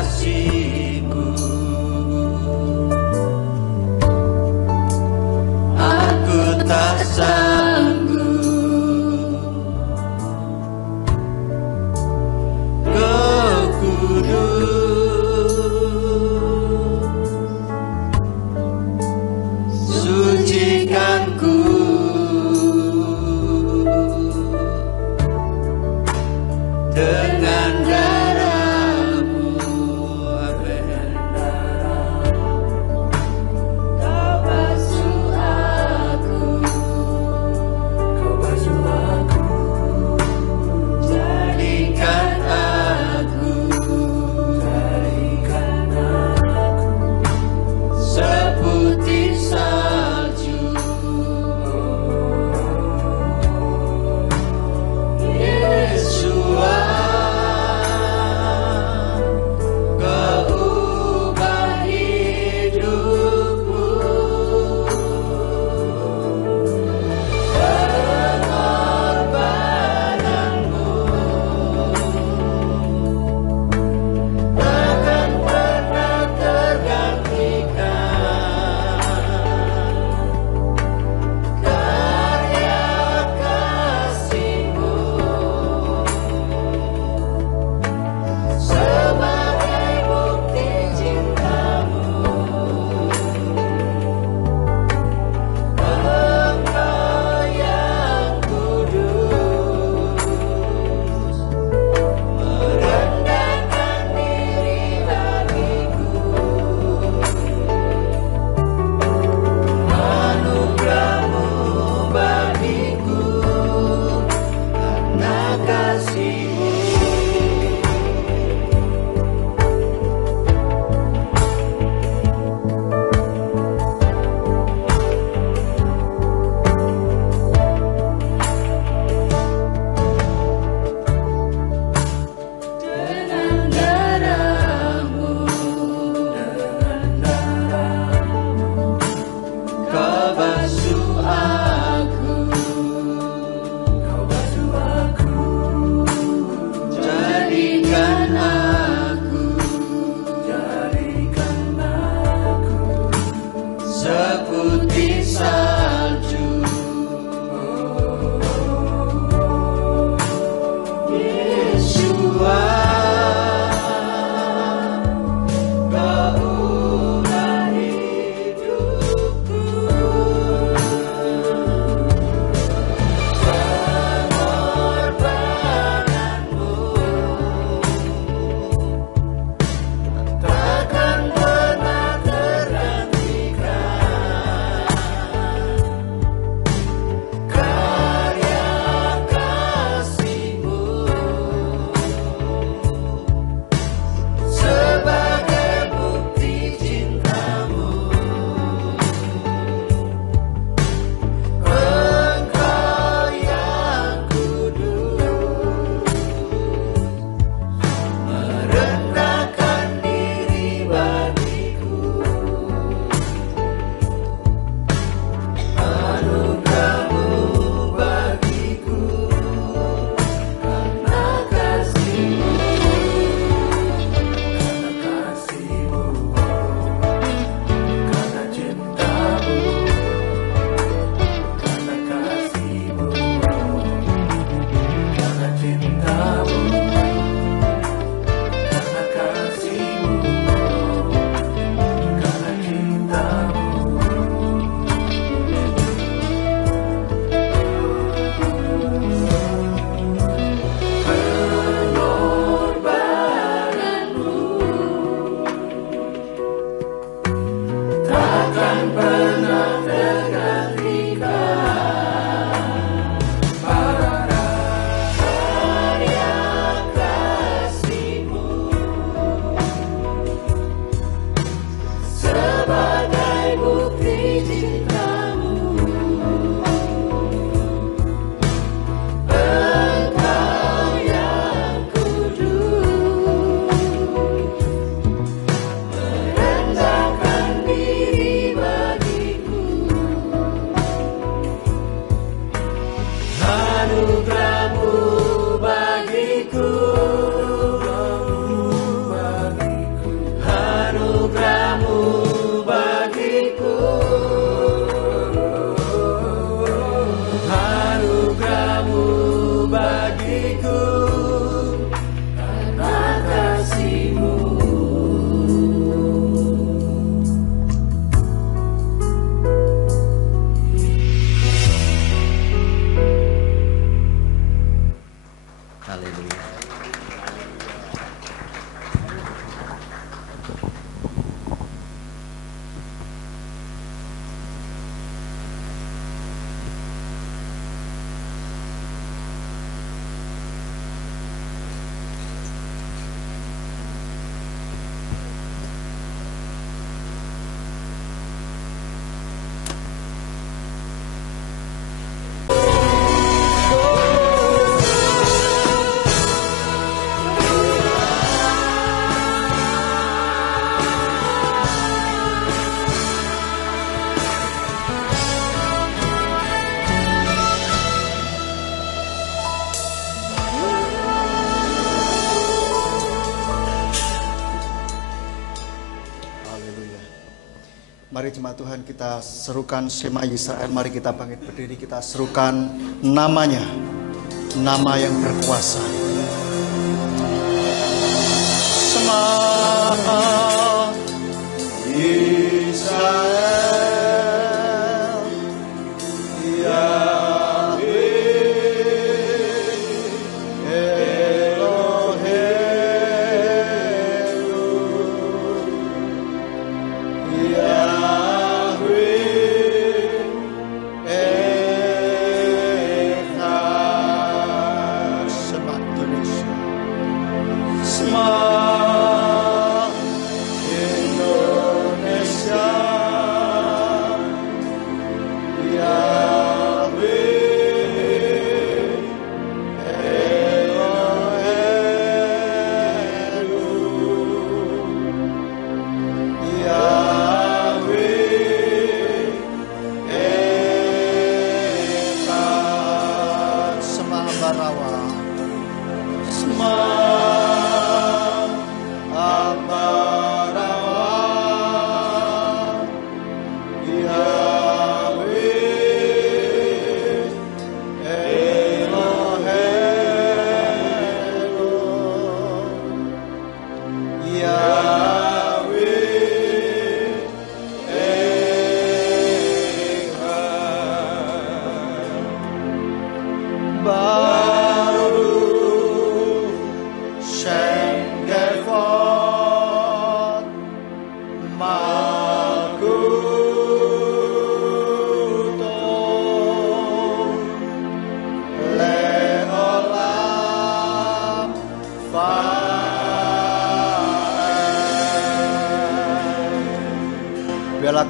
kasih-Mu. Aku tak sanggup Kau kudus, sucikanku dengan darah-Mu. Kau basuh aku Mari jemaat Tuhan kita serukan Shema Yisrael. Mari kita bangkit berdiri, kita serukan namanya, nama yang berkuasa. Shema Yisrael,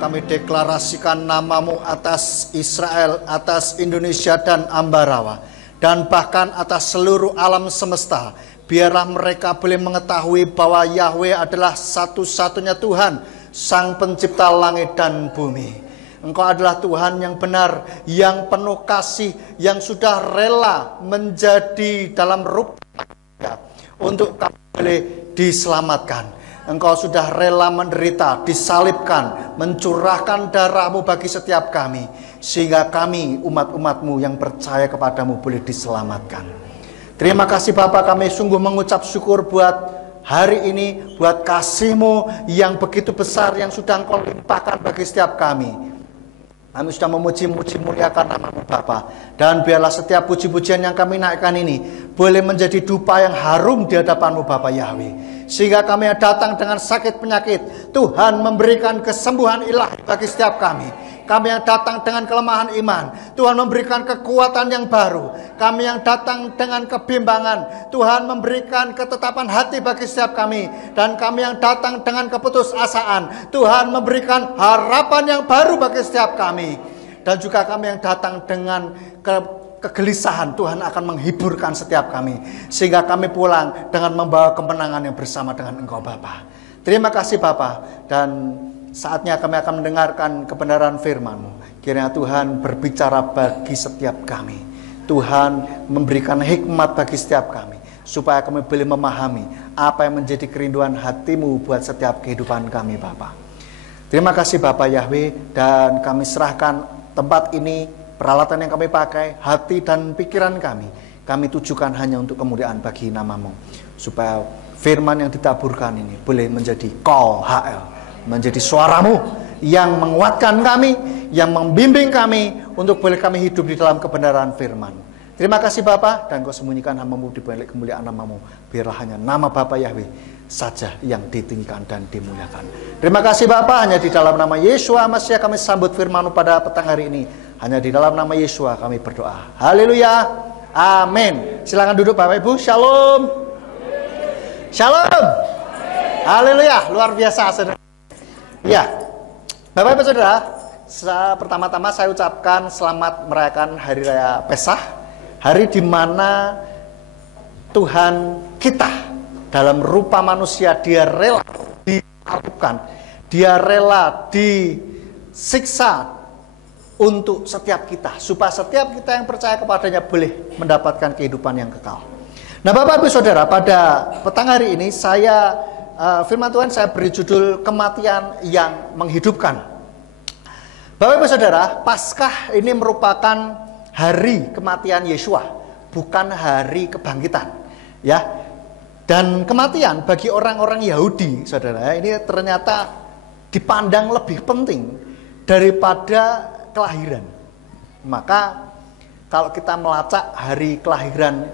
kami deklarasikan namamu atas Israel, atas Indonesia dan Ambarawa, dan bahkan atas seluruh alam semesta. Biarlah mereka boleh mengetahui bahwa Yahweh adalah satu-satunya Tuhan, Sang Pencipta langit dan bumi. Engkau adalah Tuhan yang benar, yang penuh kasih, yang sudah rela menjadi dalam rupa untuk kami boleh diselamatkan. Engkau sudah rela menderita, disalibkan, mencurahkan darahmu bagi setiap kami, sehingga kami umat-umatmu yang percaya kepadamu boleh diselamatkan. Terima kasih Bapa, kami sungguh mengucap syukur buat hari ini, buat kasih-Mu yang begitu besar yang sudah Engkau limpahkan bagi setiap kami. Kami sudah memuji-muji muliakan nama-Mu Bapa. Dan biarlah setiap puji-pujian yang kami naikkan ini boleh menjadi dupa yang harum di hadapan-Mu Bapa Yahweh. Sehingga kami yang datang dengan sakit penyakit, Tuhan memberikan kesembuhan ilahi bagi setiap kami. Kami yang datang dengan kelemahan iman, Tuhan memberikan kekuatan yang baru. Kami yang datang dengan kebimbangan, Tuhan memberikan ketetapan hati bagi setiap kami. Dan kami yang datang dengan keputusasaan, Tuhan memberikan harapan yang baru bagi setiap kami. Dan juga kami yang datang dengan kegelisahan, Tuhan akan menghiburkan setiap kami. Sehingga kami pulang dengan membawa kemenangan yang bersama dengan Engkau Bapa. Terima kasih Bapa, dan saatnya kami akan mendengarkan kebenaran firman-Mu. Kiranya Tuhan berbicara bagi setiap kami. Tuhan memberikan hikmat bagi setiap kami, supaya kami boleh memahami apa yang menjadi kerinduan hati-Mu buat setiap kehidupan kami Bapa. Terima kasih Bapa Yahweh, dan kami serahkan tempat ini, peralatan yang kami pakai, hati dan pikiran kami tujukan hanya untuk kemuliaan bagi nama-Mu, supaya firman yang ditaburkan ini boleh menjadi call HL, menjadi suara-Mu yang menguatkan kami, yang membimbing kami untuk boleh kami hidup di dalam kebenaran firman. Terima kasih Bapa, dan Kau sembunyikan hamba-Mu di balik kemuliaan nama-Mu. Biarlah hanya nama Bapa Yahweh saja yang ditinggikan dan dimuliakan. Terima kasih Bapa, hanya di dalam nama Yesua Masiah kami sambut firman-Mu pada petang hari ini. Hanya di dalam nama Yesua kami berdoa. Haleluya. Amin. Silakan duduk Bapak Ibu. Shalom. Shalom. Haleluya. Luar biasa saudara. Ya, Bapak Ibu Saudara, pertama-tama saya ucapkan selamat merayakan Hari Raya Pesah, hari di mana Tuhan kita dalam rupa manusia, Dia rela disalibkan, Dia rela disiksa untuk setiap kita, supaya setiap kita yang percaya kepadanya boleh mendapatkan kehidupan yang kekal. Nah Bapak Ibu Saudara, pada petang hari ini firman Tuhan saya beri judul kematian yang menghidupkan. Bapak Ibu Saudara, Paskah ini merupakan hari kematian Yesua, bukan hari kebangkitan. Ya. Dan kematian bagi orang-orang Yahudi, Saudara, ini ternyata dipandang lebih penting daripada kelahiran. Maka kalau kita melacak hari kelahiran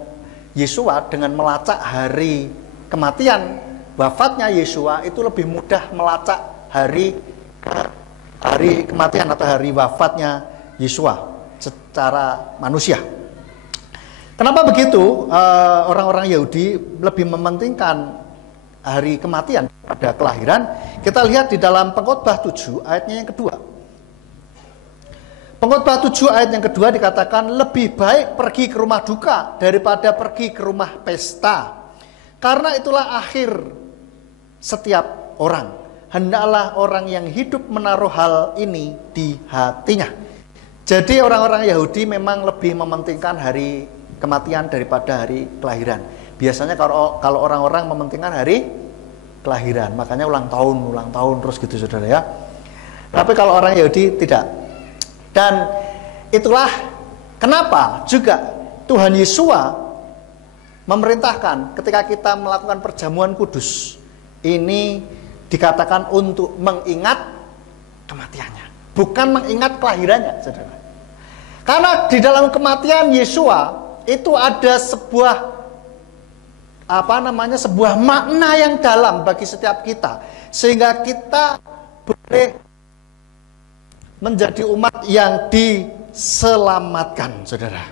Yesua dengan melacak hari kematian wafatnya Yesua, itu lebih mudah melacak hari kematian atau hari wafatnya Yesua secara manusia. Kenapa begitu? Orang-orang Yahudi lebih mementingkan hari kematian pada kelahiran. Kita lihat di dalam Pengkhotbah 7 ayatnya yang kedua. Pengkhotbah 7 ayat yang kedua dikatakan, lebih baik pergi ke rumah duka daripada pergi ke rumah pesta. Karena itulah akhir setiap orang. Hendaklah orang yang hidup menaruh hal ini di hatinya. Jadi orang-orang Yahudi memang lebih mementingkan hari kematian daripada hari kelahiran. Biasanya kalau orang-orang mementingkan hari kelahiran, makanya ulang tahun terus gitu, saudara ya. Tapi kalau orang Yahudi tidak. Dan itulah kenapa juga Tuhan Yesua memerintahkan ketika kita melakukan perjamuan kudus ini dikatakan untuk mengingat kematiannya, bukan mengingat kelahirannya, saudara. Karena di dalam kematian Yesua itu ada sebuah sebuah makna yang dalam bagi setiap kita, sehingga kita boleh menjadi umat yang diselamatkan, saudara.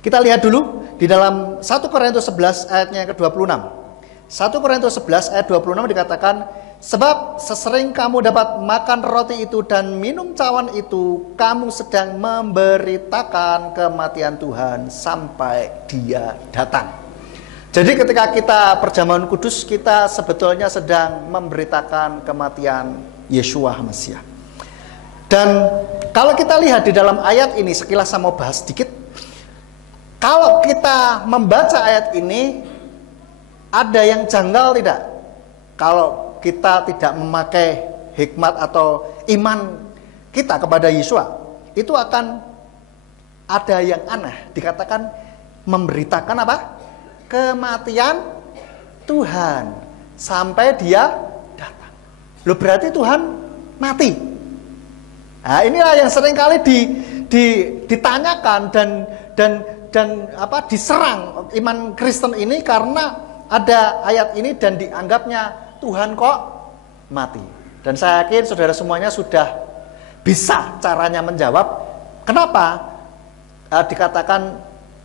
Kita lihat dulu di dalam 1 Korintus 11 ayatnya yang ke-26. 1 Korintus 11 ayat 26 dikatakan, sebab sesering kamu dapat makan roti itu dan minum cawan itu, kamu sedang memberitakan kematian Tuhan sampai Dia datang. Jadi ketika kita perjamuan kudus, kita sebetulnya sedang memberitakan kematian Yesua Mesias. Dan kalau kita lihat di dalam ayat ini, sekilas saya mau bahas sedikit. Kalau kita membaca ayat ini, ada yang janggal tidak? Kalau kita tidak memakai hikmat atau iman kita kepada Yesua, itu akan ada yang aneh. Dikatakan memberitakan apa? Kematian Tuhan sampai Dia datang. Loh, berarti Tuhan mati. Nah, inilah yang seringkali ditanyakan dan diserang iman Kristen ini karena ada ayat ini dan dianggapnya Tuhan kok mati. Dan saya yakin saudara semuanya sudah bisa caranya menjawab kenapa dikatakan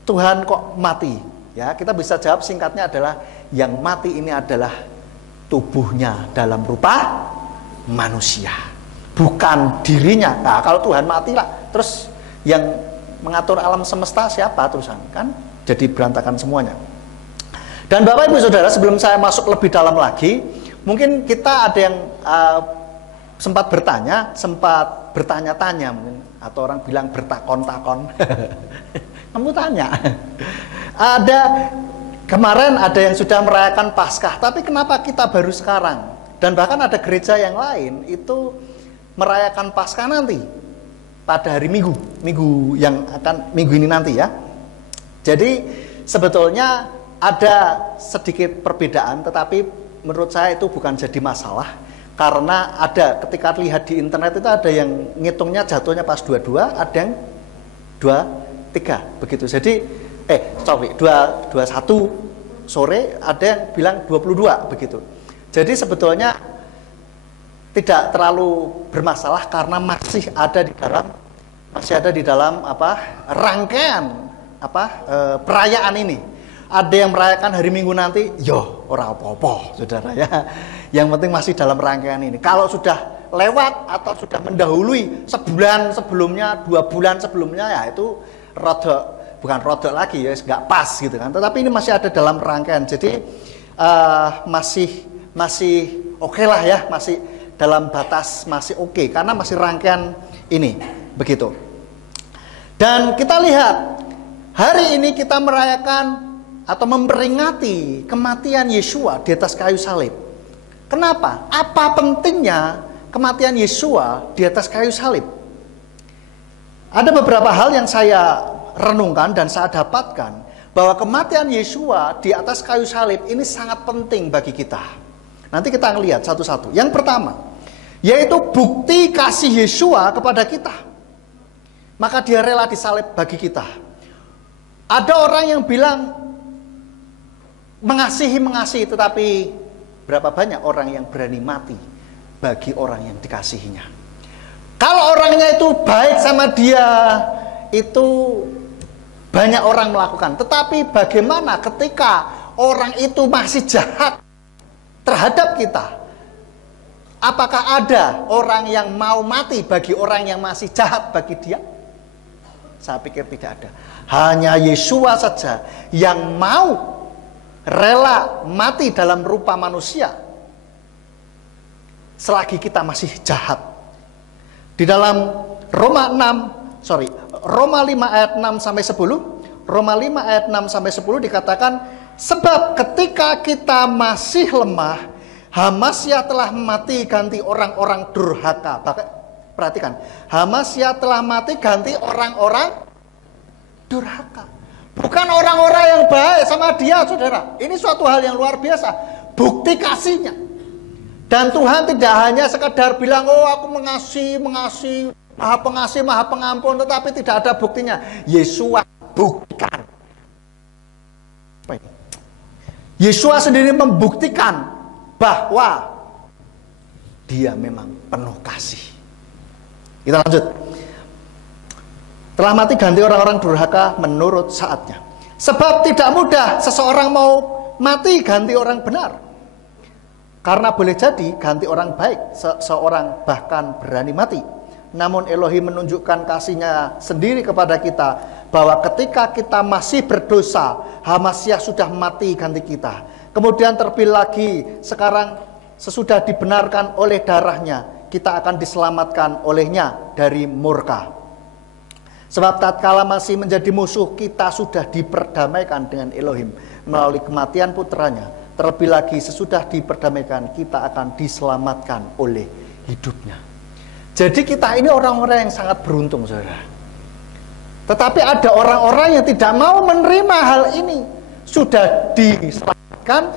Tuhan kok mati. Ya, kita bisa jawab singkatnya adalah yang mati ini adalah tubuhnya dalam rupa manusia, bukan dirinya. Nah, kalau Tuhan mati lah, terus yang mengatur alam semesta siapa terusan? Kan jadi berantakan semuanya. Dan Bapak Ibu Saudara, sebelum saya masuk lebih dalam lagi, mungkin kita ada yang sempat bertanya-tanya mungkin, atau orang bilang bertakon-takon. Kamu tanya. Kemarin ada yang sudah merayakan Paskah, tapi kenapa kita baru sekarang? Dan bahkan ada gereja yang lain itu merayakan Paskah nanti pada hari Minggu ini nanti ya. Jadi sebetulnya ada sedikit perbedaan, tetapi menurut saya itu bukan jadi masalah. Karena ada, ketika lihat di internet itu ada yang ngitungnya jatuhnya pas 22, ada yang 23 begitu. Jadi 21 sore, ada yang bilang 22 begitu. Jadi sebetulnya tidak terlalu bermasalah karena masih ada di dalam rangkaian perayaan ini. Ada yang merayakan hari Minggu nanti, ora apa-apa, saudara ya. Yang penting masih dalam rangkaian ini. Kalau sudah lewat atau sudah mendahului sebulan sebelumnya, 2 bulan sebelumnya, ya itu bukan rodok lagi ya, nggak pas gitu kan. Tetapi ini masih ada dalam rangkaian. Jadi masih oke lah ya, masih dalam batas masih oke karena masih rangkaian ini begitu. Dan kita lihat hari ini kita merayakan atau memperingati kematian Yesua di atas kayu salib. Kenapa? Apa pentingnya kematian Yesua di atas kayu salib, ada beberapa hal yang saya renungkan dan saya dapatkan bahwa kematian Yesua di atas kayu salib ini sangat penting bagi kita. Nanti kita ngelihat satu-satu. Yang pertama, yaitu bukti kasih Yesua kepada kita. Maka dia rela disalib bagi kita. Ada orang yang bilang mengasihi, tetapi berapa banyak orang yang berani mati bagi orang yang dikasihinya. Kalau orangnya itu baik sama dia, itu banyak orang melakukan. Tetapi bagaimana ketika orang itu masih jahat terhadap kita? Apakah ada orang yang mau mati bagi orang yang masih jahat bagi dia? Saya pikir tidak ada. Hanya Yesua saja yang mau rela mati dalam rupa manusia selagi kita masih jahat. Di dalam Roma 5 ayat 6 sampai 10, Roma 5 ayat 6 sampai 10 dikatakan, sebab ketika kita masih lemah, Hamasya telah mati ganti orang-orang durhaka. Perhatikan, Hamasya telah mati ganti orang-orang durhaka. Bukan orang-orang yang baik sama dia, saudara. Ini suatu hal yang luar biasa. Bukti kasihnya. Dan Tuhan tidak hanya sekedar bilang, oh aku mengasihi, maha pengasih, maha pengampun, tetapi tidak ada buktinya. Yesua buktikan. Yesua sendiri membuktikan bahwa dia memang penuh kasih. Kita lanjut. Telah mati ganti orang-orang durhaka menurut saatnya. Sebab tidak mudah seseorang mau mati ganti orang benar. Karena boleh jadi ganti orang baik, seseorang bahkan berani mati. Namun Elohim menunjukkan kasihnya sendiri kepada kita, bahwa ketika kita masih berdosa, Hamasya sudah mati ganti kita. Kemudian terlebih lagi, sekarang sesudah dibenarkan oleh darahnya, kita akan diselamatkan olehnya dari murka. Sebab tatkala masih menjadi musuh, kita sudah diperdamaikan dengan Elohim melalui kematian putranya. Terlebih lagi sesudah diperdamaikan, kita akan diselamatkan oleh hidupnya. Jadi kita ini orang-orang yang sangat beruntung, saudara. Tetapi ada orang-orang yang tidak mau menerima hal ini. Sudah diselamatkan,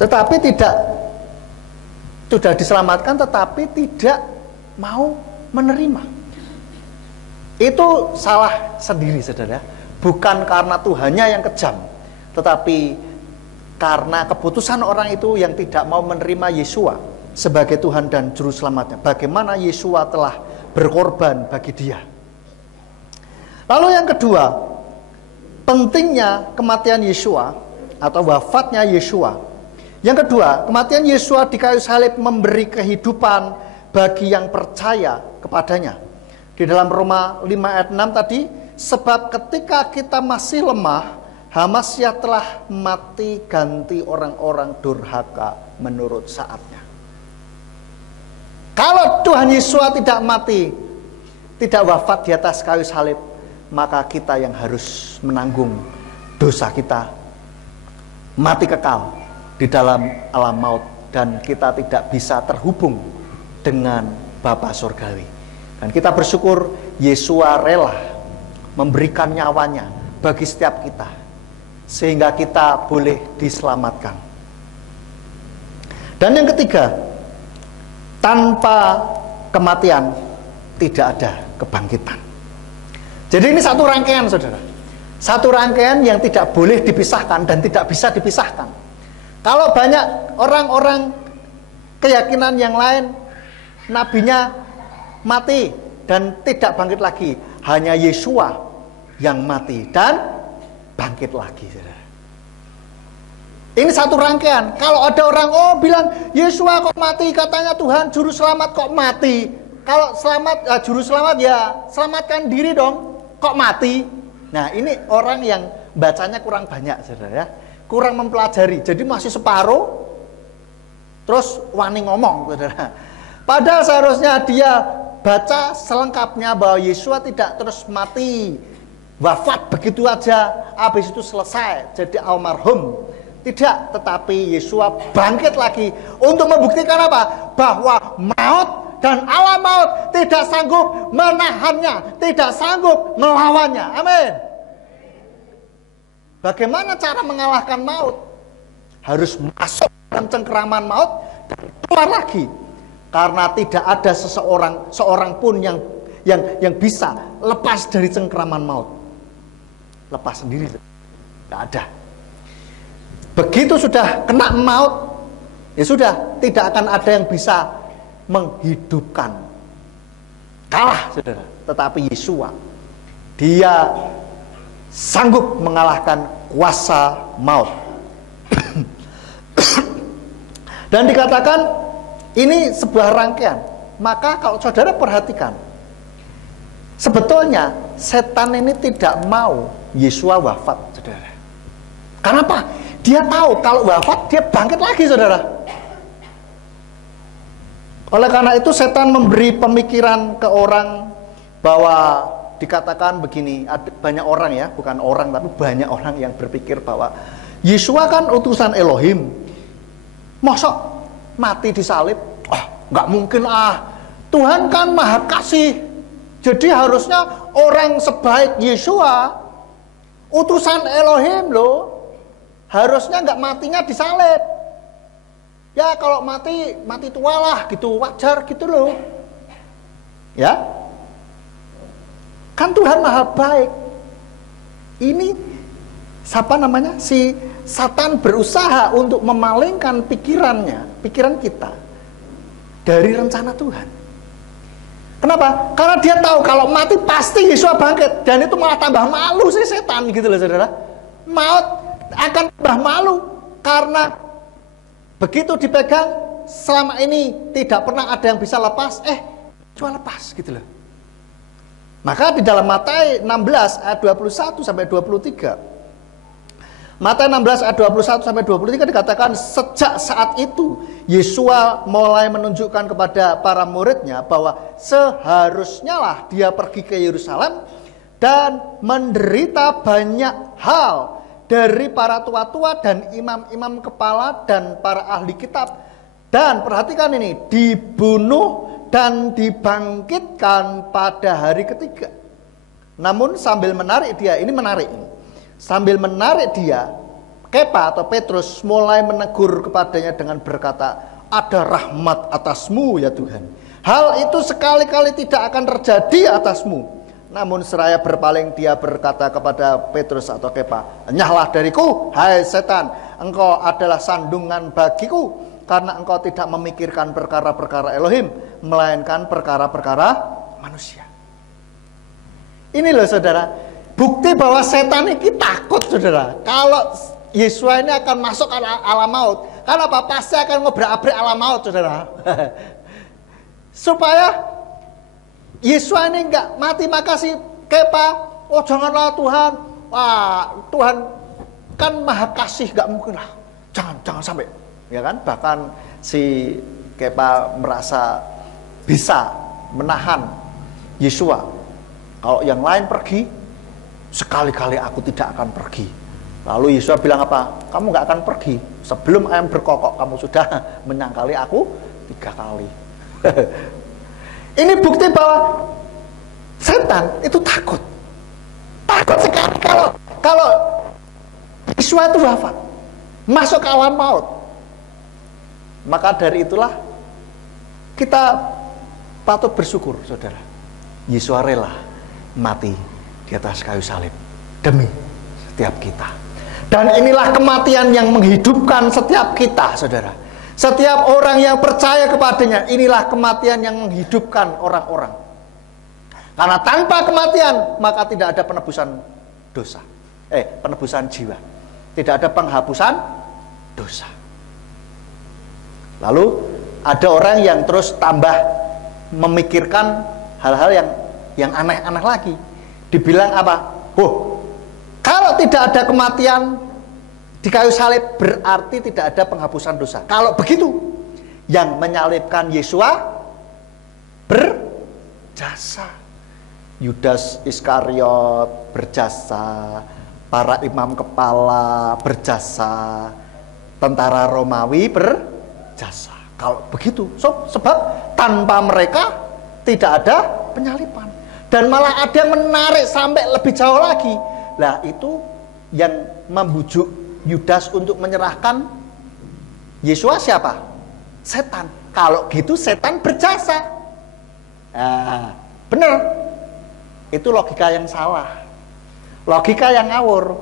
tetapi tidak, sudah diselamatkan tetapi tidak mau menerima. Itu salah sendiri, saudara. Bukan karena Tuhannya yang kejam, tetapi karena keputusan orang itu yang tidak mau menerima Yesua sebagai Tuhan dan Juru Selamatnya. Bagaimana Yesua telah berkorban bagi dia. Lalu yang kedua, pentingnya kematian Yesua atau wafatnya Yesua. Yang kedua, kematian Yesua di kayu salib memberi kehidupan bagi yang percaya kepadanya. Di dalam Roma 5 ayat 6 tadi, sebab ketika kita masih lemah, Hamasya telah mati ganti orang-orang durhaka menurut saatnya. Kalau Tuhan Yesus tidak mati, tidak wafat di atas kayu salib, maka kita yang harus menanggung dosa kita, mati kekal di dalam alam maut, dan kita tidak bisa terhubung dengan Bapa Surgawi. Dan kita bersyukur Yesus rela memberikan nyawanya bagi setiap kita, sehingga kita boleh diselamatkan. Dan yang ketiga, tanpa kematian tidak ada kebangkitan. Jadi ini satu rangkaian, saudara. Satu rangkaian yang tidak boleh dipisahkan dan tidak bisa dipisahkan. Kalau banyak orang-orang keyakinan yang lain, nabinya mati dan tidak bangkit lagi. Hanya Yesua yang mati dan bangkit lagi, saudara. Ini satu rangkaian. Kalau ada orang bilang Yesua kok mati, katanya Tuhan Juru Selamat kok mati. Kalau selamat Juru Selamat ya selamatkan diri dong, kok mati. Nah ini orang yang bacanya kurang banyak, saudara ya. Kurang mempelajari, jadi masih separuh terus wani ngomong, saudara. Padahal seharusnya dia baca selengkapnya bahwa Yesua tidak terus mati, wafat begitu aja, habis itu selesai jadi almarhum. Tidak, tetapi Yesua bangkit lagi untuk membuktikan apa? Bahwa maut dan alam maut tidak sanggup menahannya, tidak sanggup melawannya. Amin. Bagaimana cara mengalahkan maut? Harus masuk dalam cengkeraman maut dan keluar lagi. Karena tidak ada seorang pun yang bisa lepas dari cengkeraman maut. Lepas sendiri, tidak ada. Begitu sudah kena maut, ya sudah, tidak akan ada yang bisa menghidupkan. Kalah, saudara. Tetapi Yesua, dia sanggup mengalahkan kuasa maut. Dan dikatakan ini sebuah rangkaian. Maka kalau saudara perhatikan, sebetulnya setan ini tidak mau Yesua wafat, saudara. Kenapa? Dia tahu kalau wafat dia bangkit lagi, saudara. Oleh karena itu setan memberi pemikiran ke orang bahwa dikatakan begini, ada banyak orang ya, bukan orang tapi banyak orang yang berpikir bahwa Yesua kan utusan Elohim. Masa mati disalib? Nggak mungkin Tuhan kan maha kasih. Jadi harusnya orang sebaik Yesua, utusan Elohim loh, harusnya nggak matinya disalib. Ya kalau mati tua lah gitu, wajar gitu loh. Ya, kan Tuhan maha baik. Ini siapa namanya? Si Satan berusaha untuk memalingkan pikiran kita dari rencana Tuhan. Kenapa? Karena dia tahu kalau mati pasti Yesus bangkit, dan itu malah tambah malu sih setan gitu loh, saudara. Maut akan tambah malu karena begitu dipegang selama ini tidak pernah ada yang bisa lepas, cuma lepas gitu loh. Maka di dalam Matius 16 ayat 21 sampai 23, Matius 16 ayat 21 sampai 23 dikatakan, sejak saat itu Yesua mulai menunjukkan kepada para muridnya bahwa seharusnya lah dia pergi ke Yerusalem dan menderita banyak hal dari para tua-tua dan imam-imam kepala dan para ahli kitab. Dan perhatikan ini, dibunuh dan dibangkitkan pada hari ketiga. Namun sambil menarik dia, ini menarik ini. Sambil menarik dia, Kepa atau Petrus mulai menegur kepadanya dengan berkata, ada rahmat atasmu ya Tuhan. Hal itu sekali-kali tidak akan terjadi atasmu. Namun seraya berpaling dia berkata kepada Petrus atau Kepa, enyahlah dariku, hai setan, engkau adalah sandungan bagiku, karena engkau tidak memikirkan perkara-perkara Elohim, melainkan perkara-perkara manusia. Ini loh saudara, bukti bahwa setan ini takut, saudara. Kalau Yesua ini akan masuk ke alam maut, karena apa? Pasti akan ngobrak-abrik alam maut, saudara. Supaya Yesua ini enggak mati, makasih Kepa, oh janganlah Tuhan, Tuhan kan maha kasih, enggak mungkin lah, jangan sampai, ya kan? Bahkan si Kepa merasa bisa menahan Yesua. Kalau yang lain pergi, sekali-kali aku tidak akan pergi. Lalu Yesus bilang apa? Kamu nggak akan pergi. Sebelum ayam berkokok, kamu sudah menyangkali aku 3 kali. Ini bukti bahwa setan itu takut. Takut sekali kalau Yesus itu wafat, masuk ke alam maut. Maka dari itulah kita patut bersyukur, saudara. Yesus rela mati di atas kayu salib demi setiap kita. Dan inilah kematian yang menghidupkan setiap kita, saudara. Setiap orang yang percaya kepadanya, inilah kematian yang menghidupkan orang-orang. Karena tanpa kematian maka tidak ada penebusan dosa. Penebusan jiwa. Tidak ada penghapusan dosa. Lalu ada orang yang terus tambah memikirkan hal-hal yang aneh-aneh lagi. Dibilang apa? Kalau tidak ada kematian di kayu salib, berarti tidak ada penghapusan dosa. Kalau begitu, yang menyalibkan Yesua berjasa. Yudas Iskariot berjasa, para imam kepala berjasa, tentara Romawi berjasa. Kalau begitu, sebab tanpa mereka tidak ada penyaliban. Dan malah ada yang menarik sampai lebih jauh lagi. Lah itu yang membujuk Yudas untuk menyerahkan Yesus siapa? Setan. Kalau gitu setan berjasa. Nah, benar. Itu logika yang salah. Logika yang ngawur.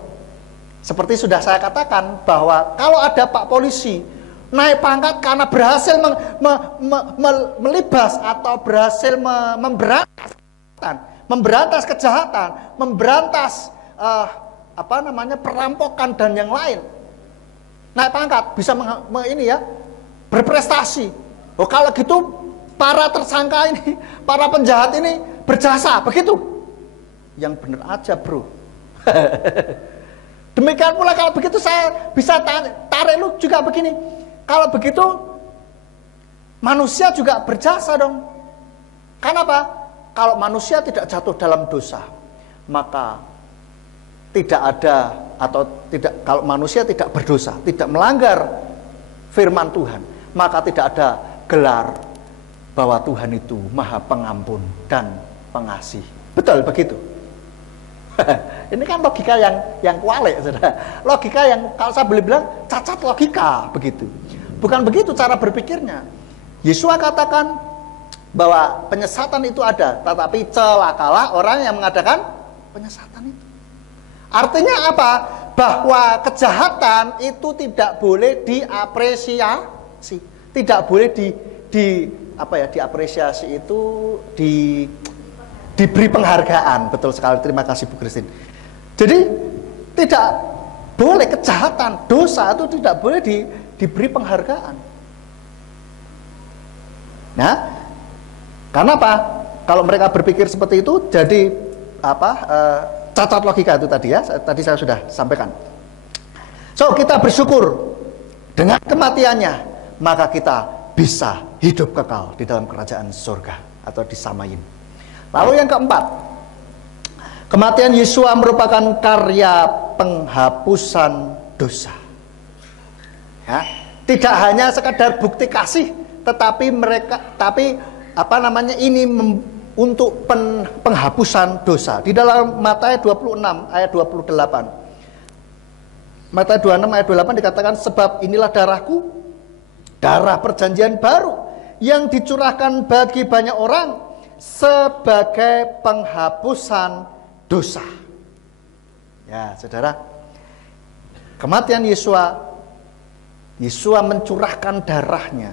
Seperti sudah saya katakan bahwa kalau ada Pak Polisi naik pangkat karena berhasil melibas atau berhasil memberantas kejahatan, memberantas perampokan dan yang lain. Naik pangkat bisa berprestasi. Oh, kalau gitu para tersangka ini, para penjahat ini berjasa, begitu. Yang benar aja, bro. Demikian pula kalau begitu saya bisa tarik lu juga begini. Kalau begitu manusia juga berjasa dong. Kenapa? Kalau manusia tidak jatuh dalam dosa, maka tidak ada atau tidak, kalau manusia tidak berdosa, tidak melanggar firman Tuhan, maka tidak ada gelar bahwa Tuhan itu Maha Pengampun dan Pengasih. Betul begitu. Ini kan logika yang kualik, saudara. Logika yang kalau saya boleh bilang cacat logika, begitu. Bukan begitu cara berpikirnya. Yesus katakan bahwa penyesatan itu ada, tetapi celakalah orang yang mengadakan penyesatan itu. Artinya apa? Bahwa kejahatan itu tidak boleh diapresiasi, tidak boleh diapresiasi itu diberi penghargaan. Betul sekali, terima kasih Bu Christine. Jadi tidak boleh kejahatan, dosa itu tidak boleh diberi penghargaan. Nah, karena apa? Kalau mereka berpikir seperti itu, jadi cacat logika itu tadi ya. Tadi saya sudah sampaikan. So, kita bersyukur dengan kematiannya, maka kita bisa hidup kekal di dalam kerajaan surga atau disamain. Lalu yang keempat, kematian Yesus merupakan karya penghapusan dosa. Ya, tidak hanya sekadar bukti kasih, tetapi ini untuk penghapusan dosa. Di dalam Matius 26 ayat 28. Matius 26 ayat 28 dikatakan, sebab inilah darahku, darah perjanjian baru yang dicurahkan bagi banyak orang sebagai penghapusan dosa. Ya, saudara, kematian Yesus mencurahkan darahnya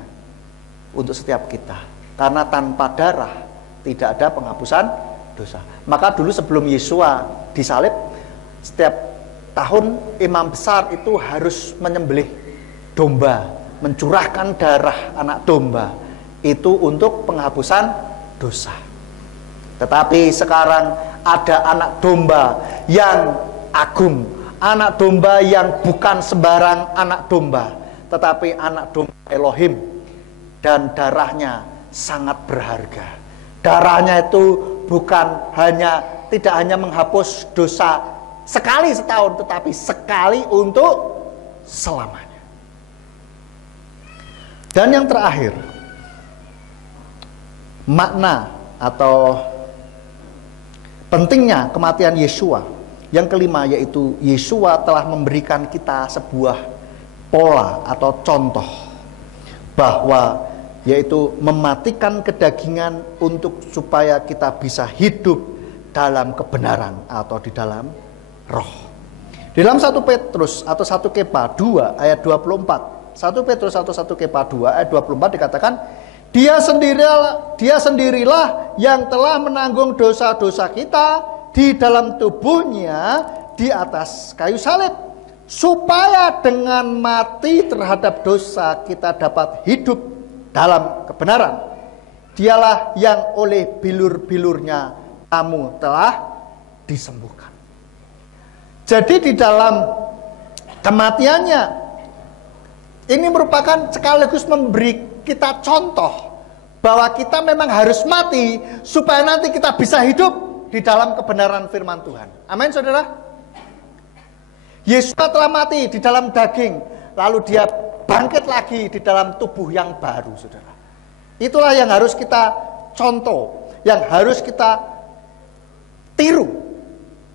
untuk setiap kita. Karena tanpa darah tidak ada penghapusan dosa. Maka dulu sebelum Yesus disalib, setiap tahun imam besar itu harus menyembelih domba, mencurahkan darah anak domba itu untuk penghapusan dosa. Tetapi sekarang ada anak domba yang agung, anak domba yang bukan sembarang anak domba, tetapi anak domba Elohim, dan darahnya sangat berharga. Darahnya itu tidak hanya menghapus dosa sekali setahun, tetapi sekali untuk selamanya. Dan yang terakhir, makna atau pentingnya kematian Yesua. Yang kelima yaitu Yesua telah memberikan kita sebuah pola atau contoh bahwa yaitu mematikan kedagingan untuk supaya kita bisa hidup dalam kebenaran atau di dalam roh. Di dalam 1 Petrus atau 1 Kepa 2 ayat 24. 1 Petrus atau 1 Kepa 2 ayat 24 dikatakan, Dia sendirilah yang telah menanggung dosa-dosa kita di dalam tubuhnya di atas kayu salib, supaya dengan mati terhadap dosa kita dapat hidup dalam kebenaran. Dialah yang oleh bilur-bilurnya kamu telah disembuhkan. Jadi di dalam kematiannya ini merupakan sekaligus memberi kita contoh bahwa kita memang harus mati supaya nanti kita bisa hidup di dalam kebenaran firman Tuhan. Amin, saudara. Yesus telah mati di dalam daging, lalu dia bangkit lagi di dalam tubuh yang baru, saudara. Itulah yang harus kita contoh, yang harus kita tiru.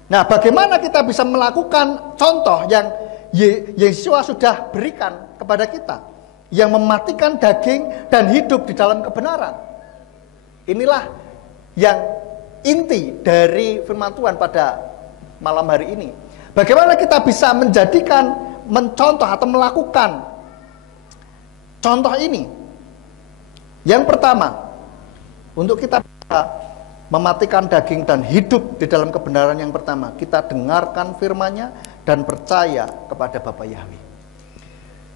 Nah, bagaimana kita bisa melakukan contoh yang Yesus sudah berikan kepada kita, yang mematikan daging dan hidup di dalam kebenaran. Inilah yang inti dari firman Tuhan pada malam hari ini. Bagaimana kita bisa mencontoh atau melakukan contoh ini? Yang pertama, untuk kita bisa mematikan daging dan hidup di dalam kebenaran, yang pertama, kita dengarkan firman-Nya dan percaya kepada Bapa Yahweh.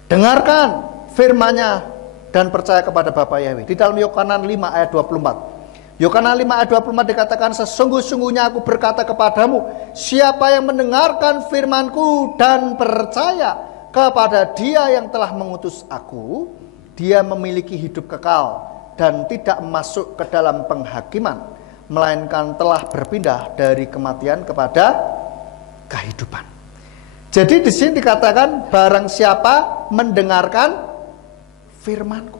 Dengarkan firman-Nya dan percaya kepada Bapa Yahweh. Di dalam Yohanes 5 ayat 24. Yohanes 5 ayat 24 dikatakan, sesungguh-sungguhnya aku berkata kepadamu, siapa yang mendengarkan firman-Ku dan percaya kepada Dia yang telah mengutus aku, dia memiliki hidup kekal dan tidak masuk ke dalam penghakiman, melainkan telah berpindah dari kematian kepada kehidupan. Jadi di sini dikatakan, barang siapa mendengarkan firman-Ku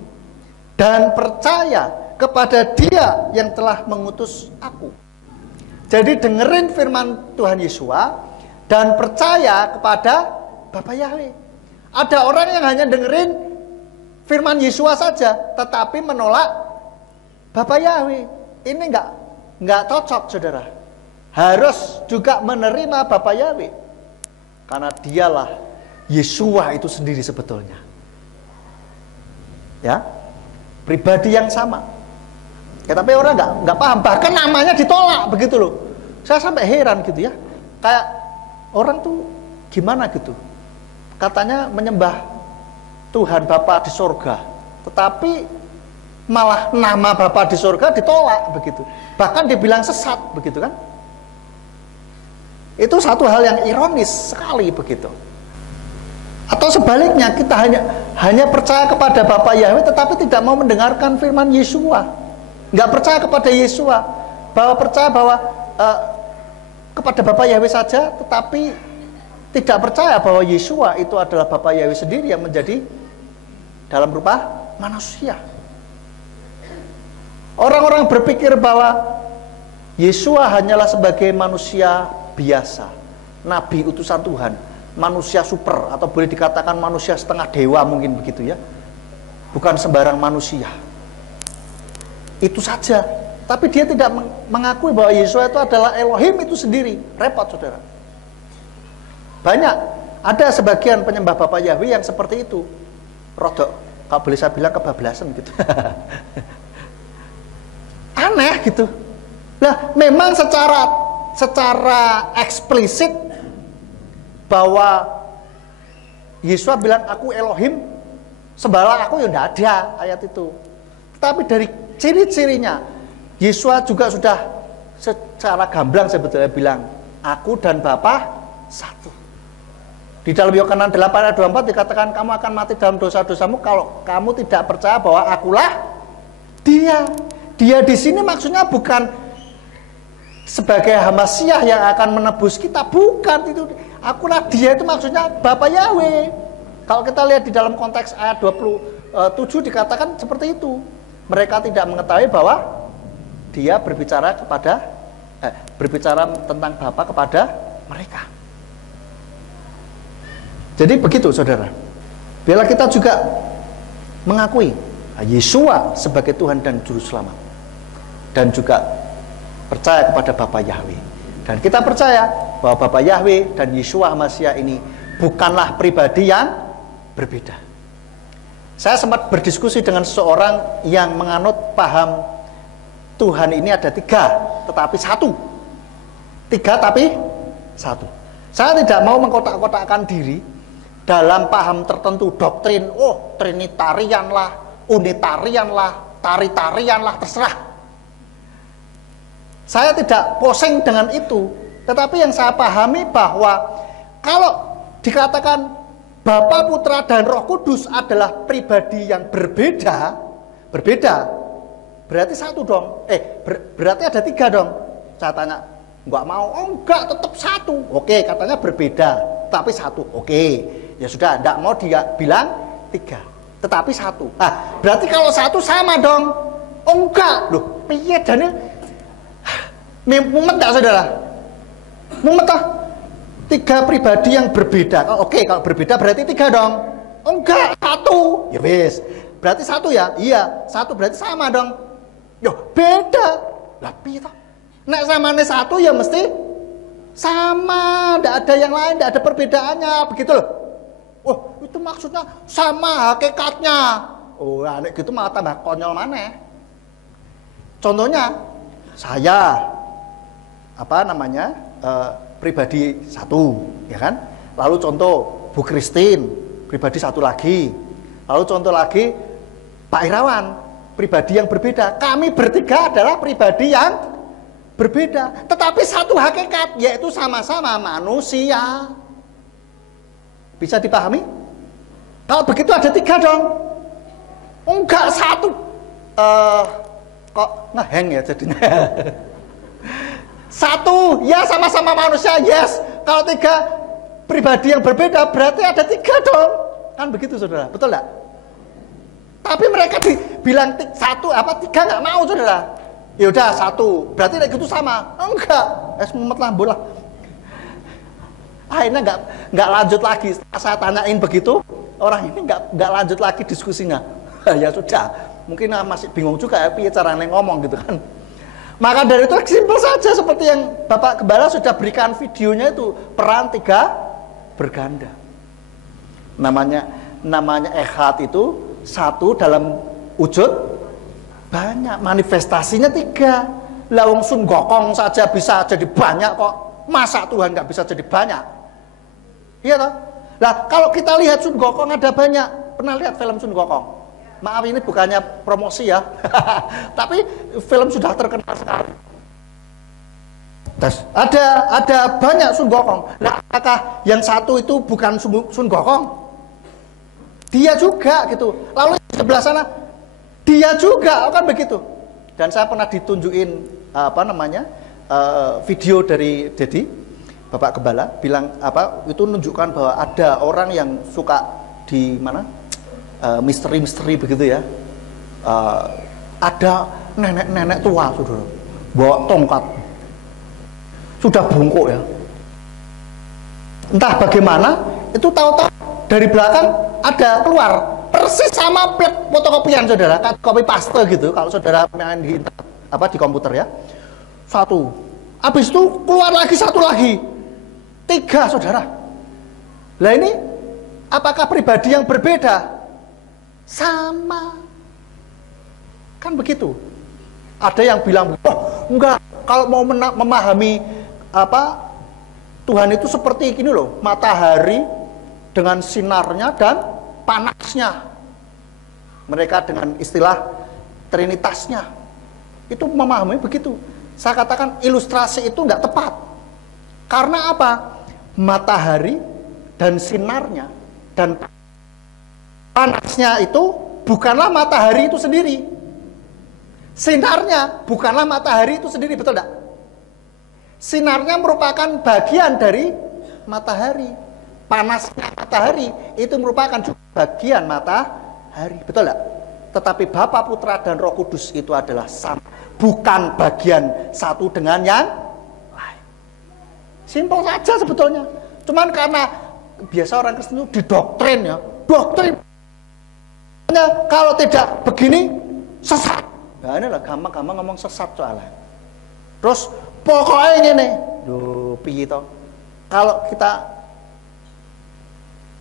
dan percaya kepada Dia yang telah mengutus aku. Jadi dengerin firman Tuhan Yesus dan percaya kepada Bapa Yahweh. Ada orang yang hanya dengerin firman Yesus saja, tetapi menolak Bapa Yahweh. Ini enggak cocok, saudara. Harus juga menerima Bapa Yahweh, karena Dialah Yesua itu sendiri sebetulnya. Ya, pribadi yang sama. Ya, tapi orang enggak paham, bahkan namanya ditolak begitu loh. Saya sampai heran gitu ya. Kayak orang tuh gimana gitu. Katanya menyembah Tuhan Bapa di sorga, tetapi malah nama Bapa di sorga ditolak begitu. Bahkan dibilang sesat begitu kan. Itu satu hal yang ironis sekali begitu. Atau sebaliknya, kita hanya percaya kepada Bapa Yahweh tetapi tidak mau mendengarkan firman Yesua. Enggak percaya kepada Yesua, percaya bahwa kepada Bapa Yahweh saja, tetapi tidak percaya bahwa Yesua itu adalah Bapa Yahweh sendiri yang menjadi dalam rupa manusia. Orang-orang berpikir bahwa Yesua hanyalah sebagai manusia biasa, nabi utusan Tuhan, manusia super, atau boleh dikatakan manusia setengah dewa mungkin begitu ya. Bukan sembarang manusia. Itu saja. Tapi dia tidak mengakui bahwa Yesua itu adalah Elohim itu sendiri. Repot, saudara. Banyak, ada sebagian penyembah Bapa Yahweh yang seperti itu. Rodok, kalau boleh saya bilang, kebablasan gitu. Aneh gitu. Nah, memang secara eksplisit bahwa Yesus bilang aku Elohim, sembahlah aku, ya tidak ada ayat itu. Tapi dari ciri-cirinya, Yesus juga sudah secara gamblang sebetulnya bilang, aku dan Bapa satu. Di dalam Yohanes 8 ayat 24 dikatakan, kamu akan mati dalam dosa-dosamu kalau kamu tidak percaya bahwa akulah Dia. Dia di sini maksudnya bukan sebagai Hamasiah yang akan menebus kita, bukan itu. Akulah Dia itu maksudnya Bapa Yahweh. Kalau kita lihat di dalam konteks ayat 27 dikatakan seperti itu. Mereka tidak mengetahui bahwa Dia berbicara tentang Bapa kepada mereka. Jadi begitu, saudara. Biarlah kita juga mengakui Yesua sebagai Tuhan dan Juru Selamat, dan juga percaya kepada Bapa Yahweh. Dan kita percaya bahwa Bapa Yahweh dan Yesua Hamasiah ini bukanlah pribadi yang berbeda. Saya sempat berdiskusi dengan seseorang yang menganut paham Tuhan ini ada tiga, tetapi satu. Tiga tapi satu. Saya tidak mau mengkotak-kotakkan diri dalam paham tertentu, doktrin, Trinitarian lah, Unitarian lah, Taritarian lah, terserah. Saya tidak posing dengan itu. Tetapi yang saya pahami bahwa kalau dikatakan Bapa, Putra, dan Roh Kudus adalah pribadi yang berbeda, berarti satu dong. Berarti ada tiga dong. Saya tanya, enggak mau, enggak, tetap satu. Oke, katanya berbeda, tapi satu. Oke. Ya sudah, tidak mau dia bilang 3, tetapi 1. Ah, berarti kalau 1 sama dong. Oh enggak, loh, piye jane? Mumet enggak saudara? Mumet toh? 3 pribadi yang berbeda. Oh, oke, kalau berbeda berarti 3 dong. Oh enggak, 1. Ya wis. Berarti 1 ya? Iya, 1 berarti sama dong. Yo, beda. Lah piye toh? Nek samane 1 ya mesti sama, tidak ada yang lain, tidak ada perbedaannya, begitu loh. Oh, itu maksudnya sama hakikatnya. Oh, nek gitu malah tambah konyol maneh. Contohnya, saya pribadi 1, ya kan? Lalu contoh Bu Christine, pribadi 1 lagi. Lalu contoh lagi Pak Irawan, pribadi yang berbeda. Kami bertiga adalah pribadi yang berbeda, tetapi satu hakikat, yaitu sama-sama manusia. Bisa dipahami? Kalau begitu ada 3 dong. Enggak 1. Kok ngeheng ya jadinya. 1, ya sama-sama manusia, yes. Kalau 3 pribadi yang berbeda, berarti ada 3 dong. Kan begitu saudara, betul enggak? Tapi mereka bilang 1 3 nggak mau saudara. Ya udah 1, berarti kayak gitu sama. Enggak, mumet lambo lah. Akhirnya nggak lanjut lagi. Setelah saya tanyain begitu, orang ini nggak lanjut lagi diskusinya. Ya sudah, mungkin masih bingung juga ya piye caranya ngomong gitu kan. Maka dari itu simpel saja, seperti yang Bapak Gembala sudah berikan videonya itu, peran 3 berganda. Namanya ehad itu 1 dalam wujud banyak, manifestasinya 3. Lah wong Sun Gokong saja bisa jadi banyak kok. Masa Tuhan nggak bisa jadi banyak? Iya toh? Lah kalau kita lihat Sun Gokong ada banyak. Pernah lihat film Sun Gokong? Maaf ini bukannya promosi ya. Tapi film sudah terkenal sekali. Ada banyak Sun Gokong. Lah apakah yang 1 itu bukan Sun Gokong? Dia juga gitu. Lalu di sebelah sana dia juga, kan begitu. Dan saya pernah ditunjukin video dari Dedi, Bapak Gembala, bilang itu menunjukkan bahwa ada orang yang suka di misteri-misteri begitu ya. Ada nenek-nenek tua saudara, bawa tongkat, sudah bungkuk ya. Entah bagaimana, itu tahu-tahu dari belakang ada keluar persis sama fotokopian saudara, copy paste gitu. Kalau saudara main di komputer ya, 1, habis itu keluar lagi 1 lagi, 3 saudara. Lah ini apakah pribadi yang berbeda? Sama, kan begitu. Ada yang bilang, oh enggak, kalau mau memahami Tuhan itu seperti ini loh, matahari dengan sinarnya dan panasnya. Mereka dengan istilah trinitasnya itu memahami begitu. Saya katakan ilustrasi itu nggak tepat. Karena apa? Matahari dan sinarnya dan panasnya itu bukanlah matahari itu sendiri. Sinarnya bukanlah matahari itu sendiri, betul enggak? Sinarnya merupakan bagian dari matahari. Panasnya matahari itu merupakan juga bagian matahari, betul enggak? Tetapi Bapa, Putra, dan Roh Kudus itu adalah sama, bukan bagian satu dengan yang lain. Simpel saja sebetulnya. Cuman karena biasa orang Kristen itu didoktrin ya, doktrin. Kalau tidak begini sesat. Nah ini lah gampang-gampang ngomong sesat soalnya. Terus pokoknya ini, loh piye toh? Kalau kita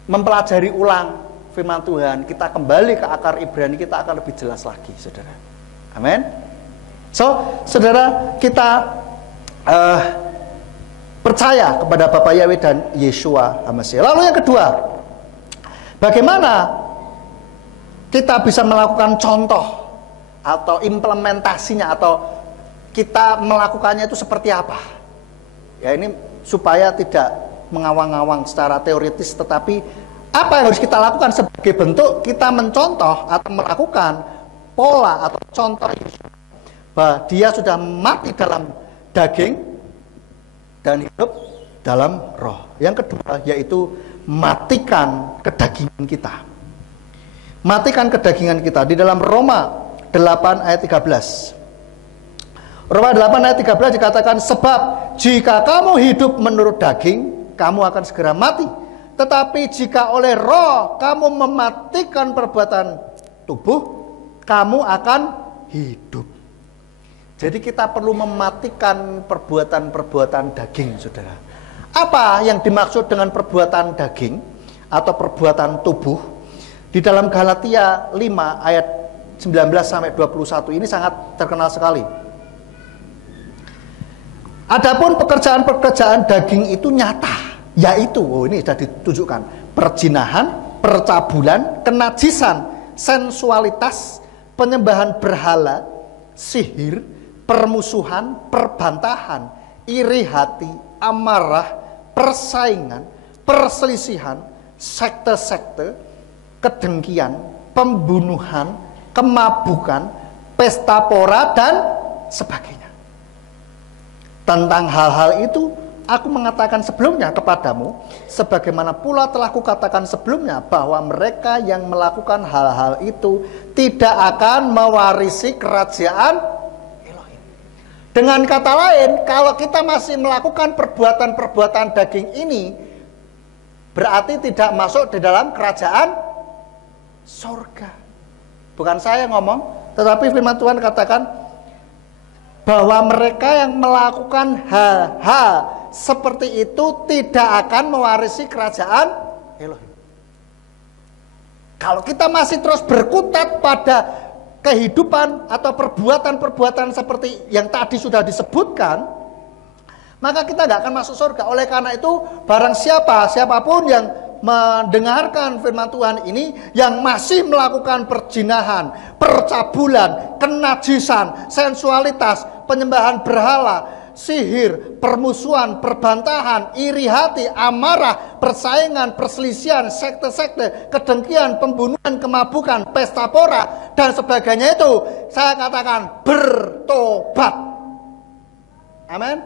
mempelajari ulang firman Tuhan, kita kembali ke akar Ibrani, kita akan lebih jelas lagi, saudara. Amin. So, saudara, kita percaya kepada Bapa Yahweh dan Yeshua HaMashiach. Lalu yang kedua, bagaimana kita bisa melakukan contoh atau implementasinya, atau kita melakukannya itu seperti apa? Ya ini supaya tidak mengawang-awang secara teoritis, tetapi apa yang harus kita lakukan sebagai bentuk kita mencontoh atau melakukan pola atau contoh bahwa dia sudah mati dalam daging dan hidup dalam roh. Yang kedua yaitu matikan kedagingan kita. Matikan kedagingan kita. Di dalam Roma 8 ayat 13. Roma 8 ayat 13 dikatakan, sebab jika kamu hidup menurut daging, kamu akan segera mati. Tetapi jika oleh roh kamu mematikan perbuatan tubuh, kamu akan hidup. Jadi kita perlu mematikan perbuatan-perbuatan daging, saudara. Apa yang dimaksud dengan perbuatan daging atau perbuatan tubuh? Di dalam Galatia 5 ayat 19 sampai 21 ini sangat terkenal sekali. Adapun pekerjaan-pekerjaan daging itu nyata, yaitu, ini sudah ditunjukkan, perzinahan, percabulan, kenajisan, sensualitas, penyembahan berhala, sihir, permusuhan, perbantahan, iri hati, amarah, persaingan, perselisihan, sekte-sekte, kedengkian, pembunuhan, kemabukan, pesta pora, dan sebagainya. Tentang hal-hal itu aku mengatakan sebelumnya kepadamu, sebagaimana pula telah kukatakan sebelumnya, bahwa mereka yang melakukan hal-hal itu tidak akan mewarisi kerajaan Elohim. Dengan kata lain, kalau kita masih melakukan perbuatan-perbuatan daging ini, berarti tidak masuk di dalam kerajaan surga. Bukan saya ngomong, tetapi firman Tuhan katakan bahwa mereka yang melakukan hal-hal seperti itu tidak akan mewarisi kerajaan Elohim. Kalau kita masih terus berkutat pada kehidupan atau perbuatan-perbuatan seperti yang tadi sudah disebutkan, maka kita nggak akan masuk surga. Oleh karena itu, barang siapapun yang mendengarkan firman Tuhan ini, yang masih melakukan perzinahan, percabulan, kenajisan, sensualitas, penyembahan berhala, sihir, permusuhan, perbantahan, iri hati, amarah, persaingan, perselisihan, sekte-sekte, kedengkian, pembunuhan, kemabukan, pesta pora, dan sebagainya itu, saya katakan bertobat. Amin.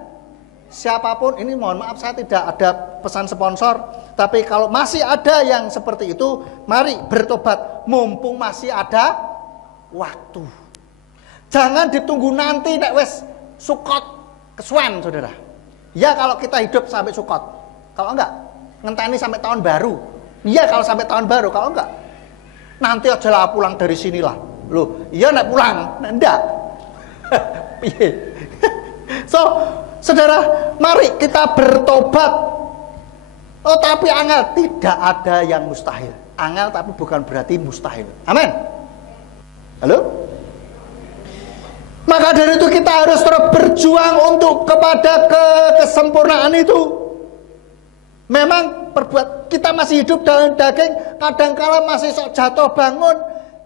Siapapun ini, mohon maaf saya tidak ada pesan sponsor, tapi kalau masih ada yang seperti itu, mari bertobat mumpung masih ada waktu. Jangan ditunggu nanti nek wes sukot kesuwen, saudara. Ya kalau kita hidup sampai sukot. Kalau enggak, ngenteni sampai tahun baru. Iya kalau sampai tahun baru, kalau enggak nanti aja lah pulang dari sinilah. Loh, iya nek pulang, nek enggak. So, saudara, mari kita bertobat. Oh, tapi angel, tidak ada yang mustahil. Angel tapi bukan berarti mustahil. Amin. Halo? Maka dari itu kita harus terus berjuang untuk kepada kesempurnaan itu. Memang kita masih hidup dalam daging, kadangkala masih sok jatuh bangun,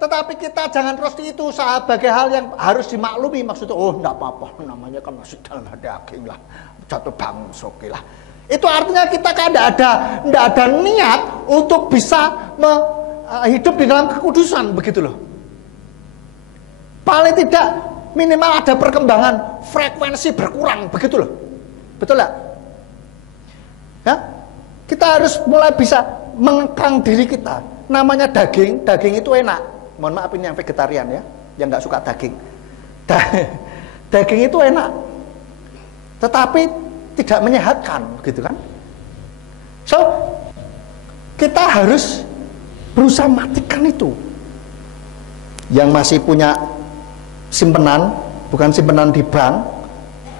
tetapi kita jangan terus itu sebagai hal yang harus dimaklumi. Maksudnya, oh enggak apa-apa, namanya kan masih dalam daging lah, jatuh bangun, oke lah. Itu artinya kita kan enggak ada niat untuk bisa hidup di dalam kekudusan, begitu loh. Paling tidak minimal ada perkembangan frekuensi berkurang, begitu loh. Betul lah? Ya? Kita harus mulai bisa mengekang diri kita. Namanya daging itu enak. Mohon maaf ini yang vegetarian ya, yang nggak suka daging. Daging itu enak, tetapi tidak menyehatkan, gitu kan? So, kita harus berusaha matikan itu. Yang masih punya simpenan, bukan simpenan di bank,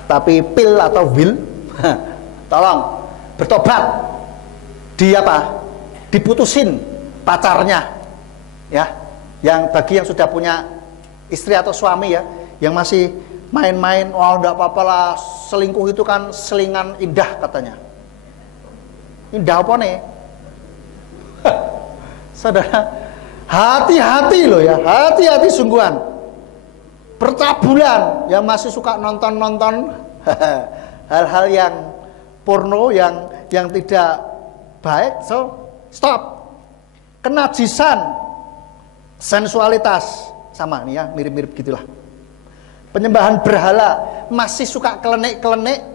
tapi pil atau will, tolong bertobat. Diputusin pacarnya, ya. Yang bagi yang sudah punya istri atau suami ya, yang masih main-main, wah enggak apa-apa lah, selingkuh itu kan selingan indah katanya. Indah apa nih? Saudara, hati-hati loh ya, hati-hati sungguhan. Percabulan, yang masih suka nonton-nonton hal-hal yang porno, yang tidak baik, so stop. Kenajisan, sensualitas, sama nih ya, mirip-mirip gitulah. Penyembahan berhala, masih suka kelenek-kelenek,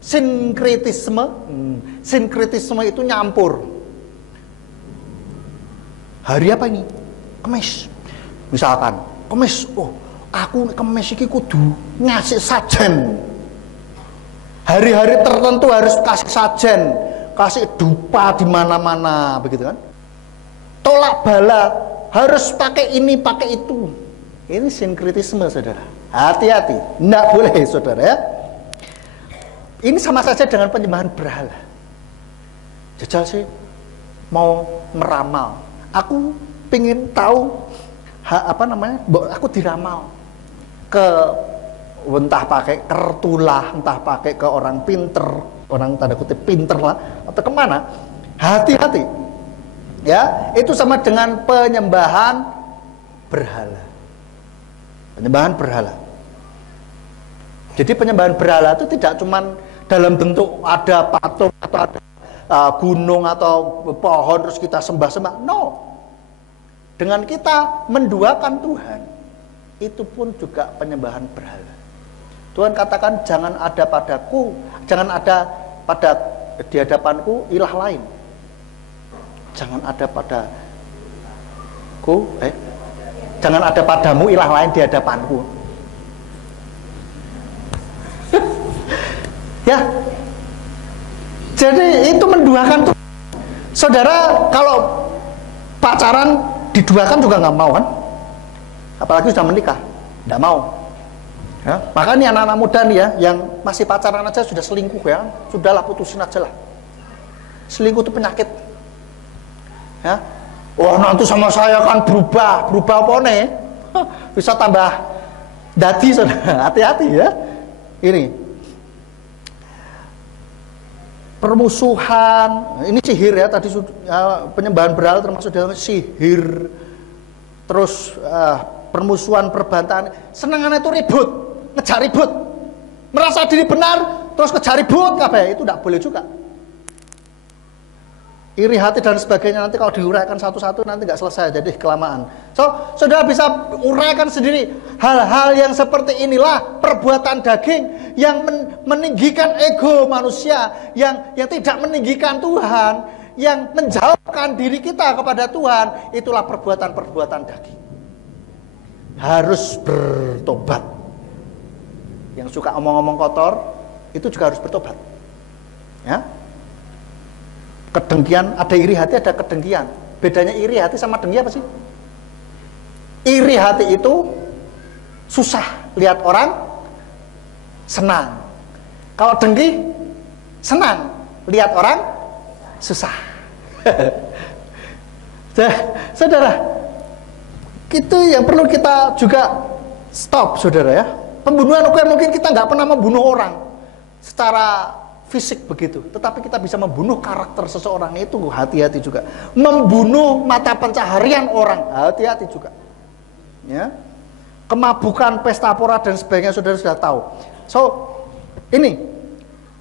sinkretisme. Sinkretisme itu nyampur. Hari apa ini? Kemis. Misalkan, Kemis, oh aku Kemis iki kudu ngasih sajen. Hari-hari tertentu harus kasih sajen, kasih dupa di mana-mana, begitu kan? Tolak bala, harus pakai ini, pakai itu. Ini sinkretisme, saudara. Hati-hati, enggak boleh, saudara ya. Ini sama saja dengan penyembahan berhala. Jajal sih mau meramal. Aku pengen tahu aku diramal ke entah pakai kertulah, entah pakai ke orang pinter, orang tanda kutip pinter lah, atau kemana. Hati-hati. Ya, itu sama dengan penyembahan berhala. Penyembahan berhala. Jadi penyembahan berhala itu tidak cuman dalam bentuk ada patung atau ada gunung atau pohon terus kita sembah-sembah. No. Dengan kita menduakan Tuhan, itu pun juga penyembahan berhala. Tuhan katakan jangan ada padaku, jangan ada pada di hadapanku ilah lain. Jangan ada padaku, jangan ada padamu ilah lain di hadapanku. Ya. Jadi itu menduakan tuh. Saudara kalau pacaran diduakan juga nggak mau kan? Apalagi sudah menikah, nggak mau. Ya, makanya anak-anak muda nih ya, yang masih pacaran aja sudah selingkuh ya, sudahlah putusin aja lah. Selingkuh itu penyakit. Ya, wah nanti sama saya kan berubah apa nih? Bisa tambah dadi, saudara. Hati-hati ya. Ini permusuhan, ini sihir ya, tadi penyembahan berhala termasuk dalam sihir, terus permusuhan, perbantahan, senangannya itu ribut, ngejar ribut, merasa diri benar, terus ngejar ribut, itu tidak boleh juga. Iri hati dan sebagainya nanti kalau diuraikan satu-satu nanti nggak selesai, jadi kelamaan. So, saudara bisa uraikan sendiri hal-hal yang seperti inilah perbuatan daging yang meninggikan ego manusia, yang tidak meninggikan Tuhan, yang menjauhkan diri kita kepada Tuhan. Itulah perbuatan-perbuatan daging. Harus bertobat. Yang suka omong-omong kotor itu juga harus bertobat. Ya. Kedengkian, ada iri hati, ada kedengkian. Bedanya iri hati sama dengki apa sih? Iri hati itu susah lihat orang senang. Kalau dengki senang lihat orang susah. Saudara, itu yang perlu kita juga stop, saudara ya. Pembunuhan mungkin kita nggak pernah membunuh orang secara fisik begitu, tetapi kita bisa membunuh karakter seseorang, itu hati-hati juga. Membunuh mata pencaharian orang, hati-hati juga. Ya, kemabukan, pesta pora dan sebagainya saudara sudah tahu. So, ini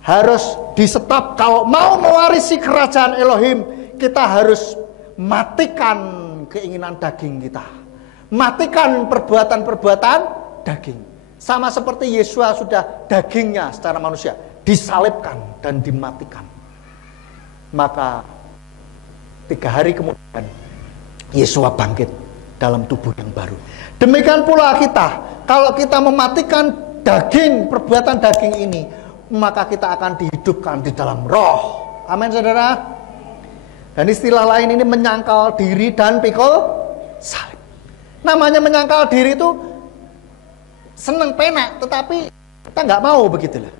harus di stop. Kalau mau mewarisi kerajaan Elohim, kita harus matikan keinginan daging kita, matikan perbuatan-perbuatan daging. Sama seperti Yesua sudah dagingnya secara manusia disalibkan dan dimatikan. Maka 3 hari kemudian Yesua bangkit dalam tubuh yang baru. Demikian pula kita, kalau kita mematikan daging, perbuatan daging ini, maka kita akan dihidupkan di dalam roh. Amin, saudara. Dan istilah lain ini menyangkal diri dan pikul salib. Namanya menyangkal diri itu seneng penak, tetapi kita nggak mau begitulah.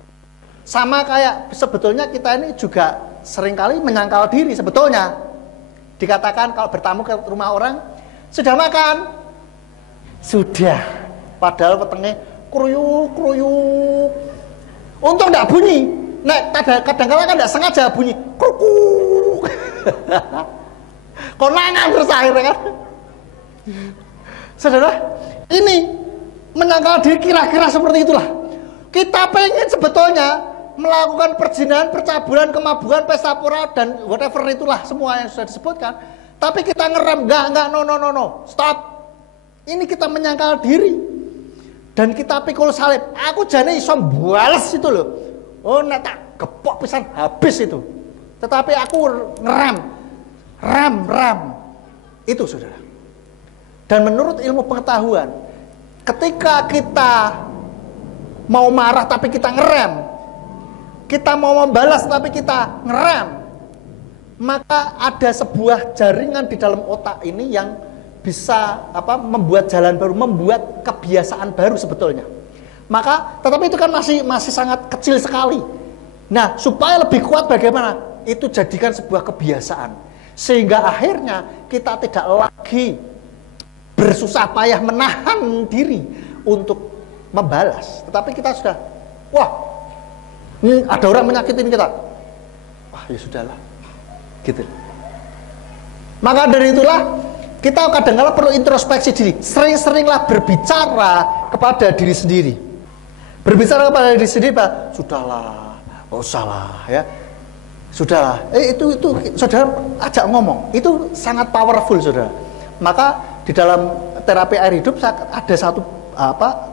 Sama kayak sebetulnya kita ini juga seringkali menyangkal diri sebetulnya. Dikatakan kalau bertamu ke rumah orang, sudah makan? Sudah. Padahal wetenge kruyuk-kruyuk. Untung enggak bunyi. Nah, kadang-kadang kan enggak sengaja bunyi. Krukuk. Konangan terus akhirnya kan. Saudara, ini menyangkal diri kira-kira seperti itulah. Kita pengen sebetulnya melakukan perzinahan, percabulan, kemabuan, pesta pora dan whatever itulah semua yang sudah disebutkan. Tapi kita ngerem, enggak, no, stop. Ini kita menyangkal diri. Dan kita pikul salib. Aku jane iso bales itu loh. Oh, nek tak gepok pisan habis itu. Tetapi aku ngerem. Ram. Itu saudara. Dan menurut ilmu pengetahuan, ketika kita mau marah tapi kita ngerem, kita mau membalas tapi kita ngerem, maka ada sebuah jaringan di dalam otak ini yang bisa membuat jalan baru, membuat kebiasaan baru sebetulnya. Maka tetapi itu kan masih sangat kecil sekali. Nah, supaya lebih kuat bagaimana? Itu jadikan sebuah kebiasaan. Sehingga akhirnya kita tidak lagi bersusah payah menahan diri untuk membalas. Tetapi kita sudah, wah, ini ada orang menyakitin kita. Wah, ya sudahlah. Gitu. Maka dari itulah kita kadang-kadang perlu introspeksi diri. Sering-seringlah berbicara kepada diri sendiri. Berbicara kepada diri sendiri, Pak, sudahlah, nggak usah lah, ya. Sudahlah. Itu saudara ajak ngomong. Itu sangat powerful, saudara. Maka di dalam terapi air hidup ada satu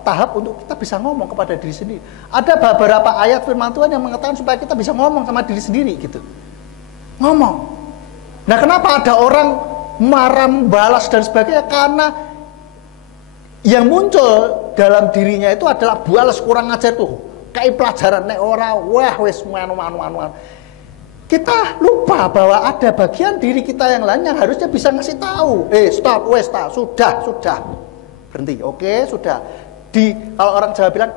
tahap untuk kita bisa ngomong kepada diri sendiri. Ada beberapa ayat firman Tuhan yang mengatakan supaya kita bisa ngomong sama diri sendiri gitu. Ngomong. Nah, kenapa ada orang marah, balas dan sebagainya? Karena yang muncul dalam dirinya itu adalah balas kurang ajar tuh. Kayak pelajaran nek ora wah wis manu. Kita lupa bahwa ada bagian diri kita yang lain yang harusnya bisa ngasih tahu. Stop, wes tak, sudah. Berhenti. Oke, sudah. Kalau orang Jawa bilang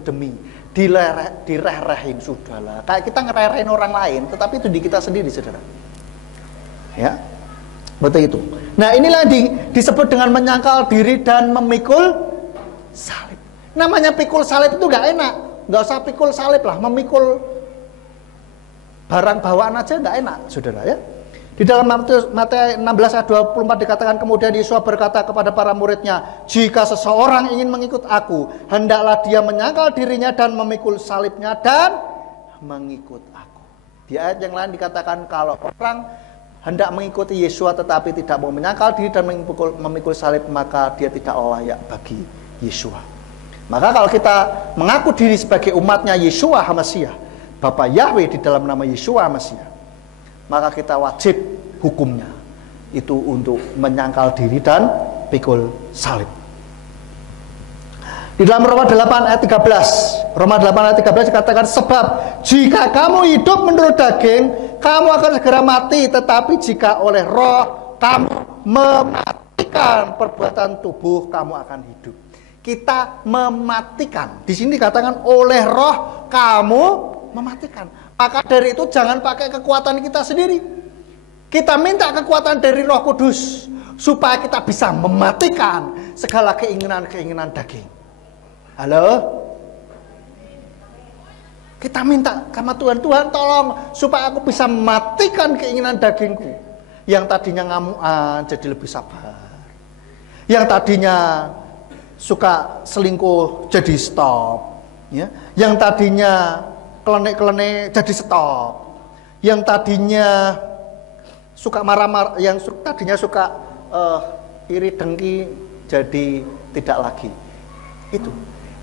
demi, direh-rehin, sudahlah. Kayak kita ngererehin orang lain, tetapi itu di kita sendiri, saudara. Ya. Betul itu. Nah, inilah disebut dengan menyangkal diri dan memikul salib. Namanya pikul salib itu nggak enak. Nggak usah pikul salib lah, memikul barang bawaan aja nggak enak, saudara ya. Di dalam Matius 16 ayat 24 dikatakan, kemudian Yesus berkata kepada para muridnya, jika seseorang ingin mengikut aku, hendaklah dia menyangkal dirinya dan memikul salibnya dan mengikut aku. Di ayat yang lain dikatakan kalau orang hendak mengikuti Yesus tetapi tidak mau menyangkal diri dan memikul salib, maka dia tidak layak bagi Yesus. Maka kalau kita mengaku diri sebagai umatnya Yeshua HaMasiah, Bapa Yahweh di dalam nama Yeshua HaMasiah, maka kita wajib hukumnya itu untuk menyangkal diri dan pikul salib. Di dalam Roma 8 ayat 13, Roma 8 ayat 13 dikatakan, sebab jika kamu hidup menurut daging, kamu akan segera mati, tetapi jika oleh roh kamu mematikan perbuatan tubuh, kamu akan hidup. Kita mematikan. Di sini dikatakan oleh roh kamu mematikan. Maka dari itu jangan pakai kekuatan kita sendiri. Kita minta kekuatan dari Roh Kudus supaya kita bisa mematikan segala keinginan-keinginan daging. Halo? Kita minta sama Tuhan, Tuhan tolong supaya aku bisa mematikan keinginan dagingku. Yang tadinya ngamuan jadi lebih sabar. Yang tadinya suka selingkuh jadi stop, ya. Yang tadinya kelenek-kelenek jadi stop. Yang tadinya suka marah-marah, yang tadinya suka iri dengki jadi tidak lagi. Itu.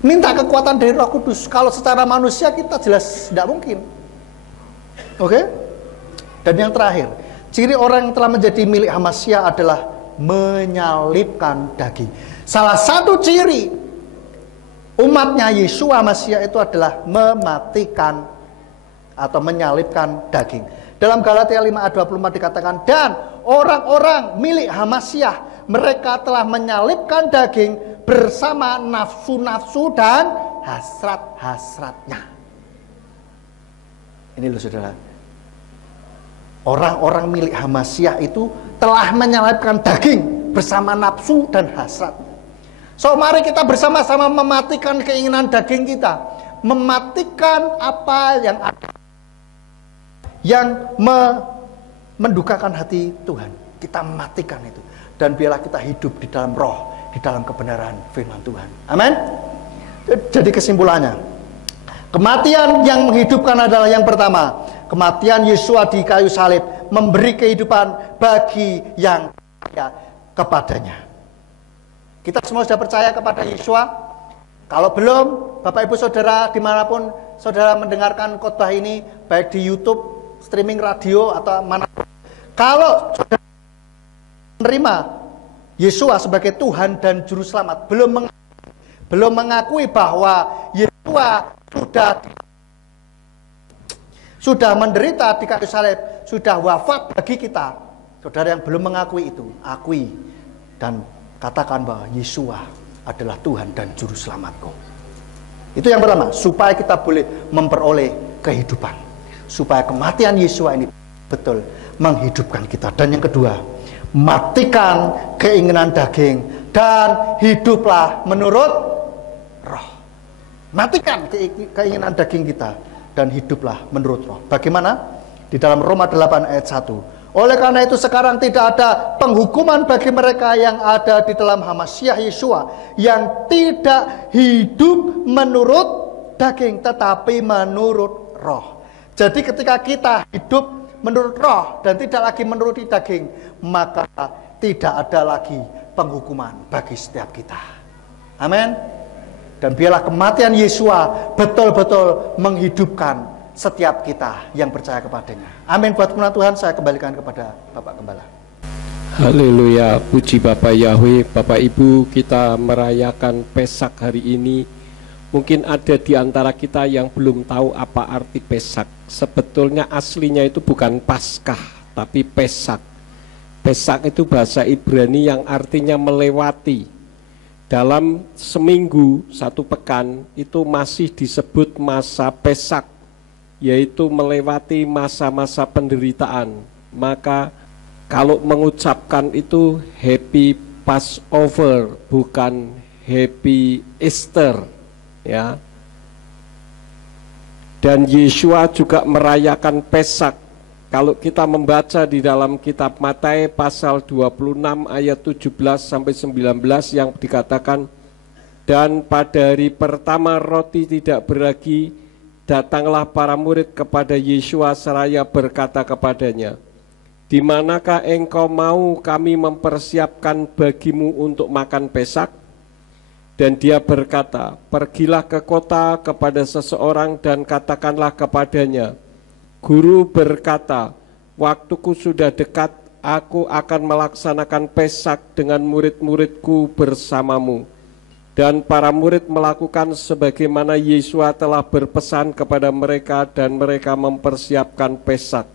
Minta kekuatan dari Roh Kudus. Kalau secara manusia kita jelas tidak mungkin. Oke? Dan yang terakhir, ciri orang yang telah menjadi milik HaMasiah adalah menyalibkan daging. Salah satu ciri umatnya Yeshua HaMasiah itu adalah mematikan atau menyalibkan daging. Dalam Galatia 5 ayat 24 dikatakan, dan orang-orang milik HaMasiah, mereka telah menyalibkan daging bersama nafsu-nafsu dan hasrat-hasratnya. Ini loh saudara, orang-orang milik HaMasiah itu telah menyalibkan daging bersama nafsu dan hasrat. So mari kita bersama-sama mematikan keinginan daging kita, mematikan apa yang ada, yang mendukakan hati Tuhan. Kita matikan itu, dan biarlah kita hidup di dalam roh, di dalam kebenaran firman Tuhan. Amin. Jadi kesimpulannya, kematian yang menghidupkan adalah yang pertama, kematian Yesus di kayu salib memberi kehidupan bagi yang percaya kepadanya. Kita semua sudah percaya kepada Yesus? Kalau belum, Bapak Ibu Saudara dimanapun saudara mendengarkan khotbah ini, baik di YouTube, streaming radio atau mana, kalau saudara menerima Yesua sebagai Tuhan dan Juru Selamat, belum mengakui bahwa Yesua sudah menderita di kayu salib, sudah wafat bagi kita. Saudara yang belum mengakui itu, akui dan katakan bahwa Yesua adalah Tuhan dan Juru Selamatku. Itu yang pertama, supaya kita boleh memperoleh kehidupan, supaya kematian Yesua ini betul menghidupkan kita. Dan yang kedua, matikan keinginan daging dan hiduplah menurut roh. Matikan keinginan daging kita dan hiduplah menurut roh. Bagaimana? Di dalam Roma 8 ayat 1. Oleh karena itu sekarang tidak ada penghukuman bagi mereka yang ada di dalam Hamasiah Yesua, yang tidak hidup menurut daging tetapi menurut roh. Jadi ketika kita hidup menurut roh dan tidak lagi menuruti daging, maka tidak ada lagi penghukuman bagi setiap kita. Amin. Dan biarlah kematian Yesua betul-betul menghidupkan setiap kita yang percaya kepadanya. Amin. Buat kemuliaan Tuhan, saya kembalikan kepada Bapak Gembala. Haleluya, puji Bapak Yahweh. Bapak Ibu, kita merayakan Pesak hari ini. Mungkin ada di antara kita yang belum tahu apa arti Pesak. Sebetulnya aslinya itu bukan Paskah, tapi Pesak. Pesak itu bahasa Ibrani yang artinya melewati. Dalam seminggu, satu pekan, itu masih disebut masa Pesak, yaitu melewati masa-masa penderitaan. Maka kalau mengucapkan itu Happy Passover, bukan Happy Easter, ya. Dan Yesua juga merayakan Pesak. Kalau kita membaca di dalam kitab Matius pasal 26 ayat 17 sampai 19 yang dikatakan, dan pada hari pertama roti tidak beragi, datanglah para murid kepada Yesua seraya berkata kepadanya, di manakah engkau mau kami mempersiapkan bagimu untuk makan Pesak? Dan dia berkata, pergilah ke kota kepada seseorang dan katakanlah kepadanya, Guru berkata, waktuku sudah dekat, aku akan melaksanakan Pesak dengan murid-muridku bersamamu. Dan para murid melakukan sebagaimana Yesua telah berpesan kepada mereka dan mereka mempersiapkan Pesak.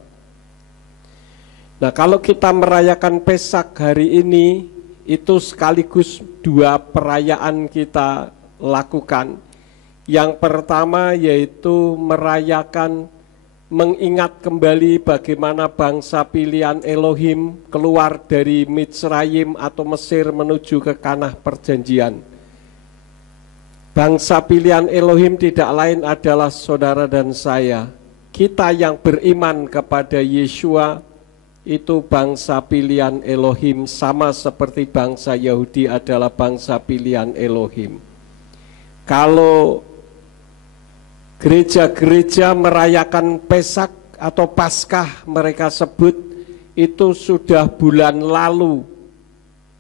Nah, kalau kita merayakan Pesak hari ini, itu sekaligus dua perayaan kita lakukan. Yang pertama yaitu merayakan, mengingat kembali bagaimana bangsa pilihan Elohim keluar dari Mitsrayim atau Mesir menuju ke Kanah Perjanjian. Bangsa pilihan Elohim tidak lain adalah saudara dan saya. Kita yang beriman kepada Yesua itu bangsa pilihan Elohim, sama seperti bangsa Yahudi adalah bangsa pilihan Elohim. Kalau gereja-gereja merayakan Pesak atau Paskah mereka sebut, itu sudah bulan lalu,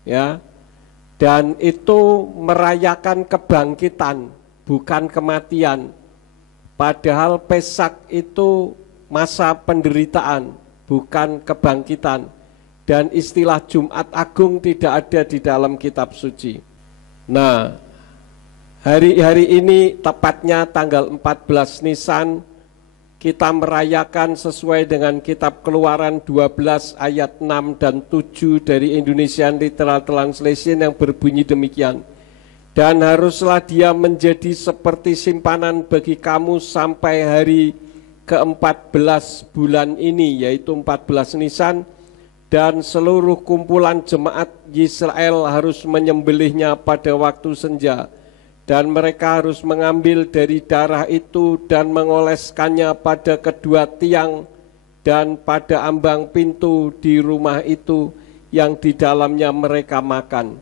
ya. Dan itu merayakan kebangkitan, bukan kematian. Padahal Pesak itu masa penderitaan, bukan kebangkitan. Dan istilah Jumat Agung tidak ada di dalam kitab suci. Nah, hari ini tepatnya tanggal 14 Nisan, kita merayakan sesuai dengan kitab Keluaran 12 ayat 6 dan 7 dari Indonesian Literal Translation yang berbunyi demikian. Dan haruslah dia menjadi seperti simpanan bagi kamu sampai hari ke-14 bulan ini, yaitu 14 Nisan, dan seluruh kumpulan jemaat Israel harus menyembelihnya pada waktu senja. Dan mereka harus mengambil dari darah itu dan mengoleskannya pada kedua tiang dan pada ambang pintu di rumah itu yang di dalamnya mereka makan.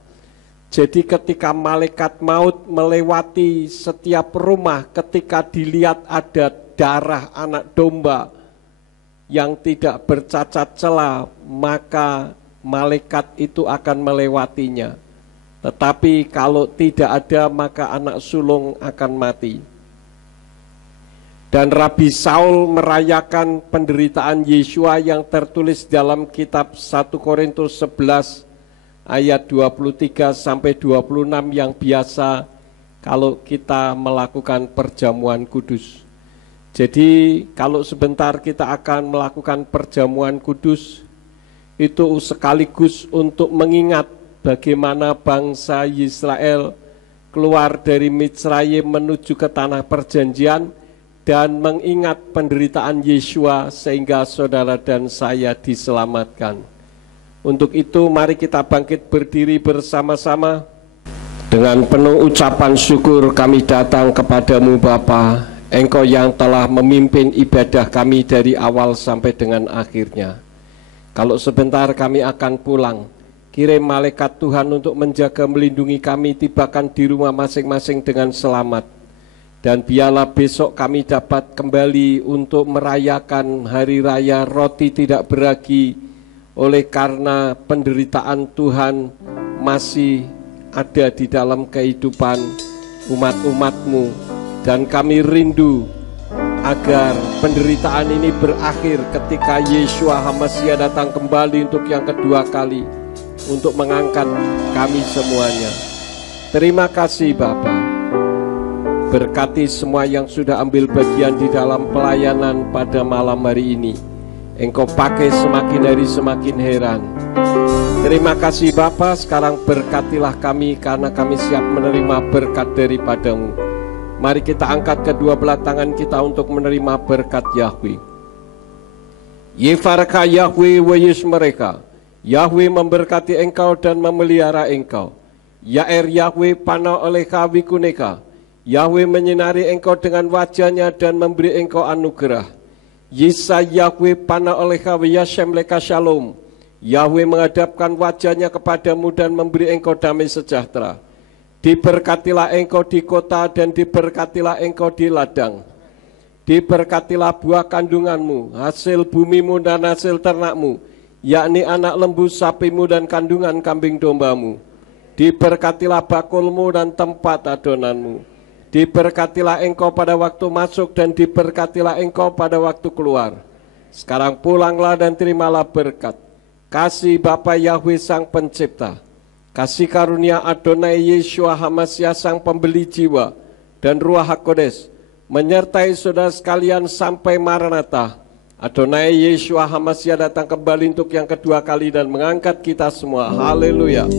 Jadi ketika malaikat maut melewati setiap rumah, ketika dilihat ada darah anak domba yang tidak bercacat celah, maka malaikat itu akan melewatinya. Tetapi kalau tidak ada, maka anak sulung akan mati. Dan Rabi Saul merayakan penderitaan Yesua yang tertulis dalam kitab 1 Korintus 11 ayat 23 sampai 26 yang biasa kalau kita melakukan perjamuan kudus. Jadi kalau sebentar kita akan melakukan perjamuan kudus, itu sekaligus untuk mengingat bagaimana bangsa Israel keluar dari Mitsrayim menuju ke tanah perjanjian, dan mengingat penderitaan Yeshua sehingga saudara dan saya diselamatkan. Untuk itu mari kita bangkit berdiri bersama-sama. Dengan penuh ucapan syukur kami datang kepadamu Bapa, Engkau yang telah memimpin ibadah kami dari awal sampai dengan akhirnya. Kalau sebentar kami akan pulang, kirim malaikat Tuhan untuk menjaga melindungi kami, tibakan di rumah masing-masing dengan selamat. Dan biarlah besok kami dapat kembali untuk merayakan hari raya roti tidak beragi, oleh karena penderitaan Tuhan masih ada di dalam kehidupan umat-umat-Mu. Dan kami rindu agar penderitaan ini berakhir ketika Yeshua HaMasiah datang kembali untuk yang kedua kali, untuk mengangkat kami semuanya. Terima kasih Bapa. Berkati semua yang sudah ambil bagian di dalam pelayanan pada malam hari ini. Engkau pakai semakin hari semakin heran. Terima kasih Bapa, sekarang berkatilah kami karena kami siap menerima berkat daripada-Mu. Mari kita angkat kedua belah tangan kita untuk menerima berkat Yahweh. Yefarka Yahweh wa mereka. Yahweh memberkati engkau dan memelihara engkau. Yair Yahweh pana olehka wikuneka. Yahweh menyinari engkau dengan wajahnya dan memberi engkau anugerah. Yisa Yahweh pana olehka wiyashem leka shalom. Yahweh menghadapkan wajahnya kepadamu dan memberi engkau damai sejahtera. Diberkatilah engkau di kota dan diberkatilah engkau di ladang. Diberkatilah buah kandunganmu, hasil bumimu dan hasil ternakmu, yakni anak lembu sapimu dan kandungan kambing dombamu. Diberkatilah bakulmu dan tempat adonanmu. Diberkatilah engkau pada waktu masuk dan diberkatilah engkau pada waktu keluar. Sekarang pulanglah dan terimalah berkat. Kasih Bapa Yahweh Sang Pencipta, kasih karunia Adonai Yeshua HaMasiah Sang Pembeli jiwa, dan Ruach HaKodes menyertai saudara sekalian sampai Maranatha. Adonai Yeshua HaMasiah datang kembali untuk yang kedua kali dan mengangkat kita semua. Haleluya.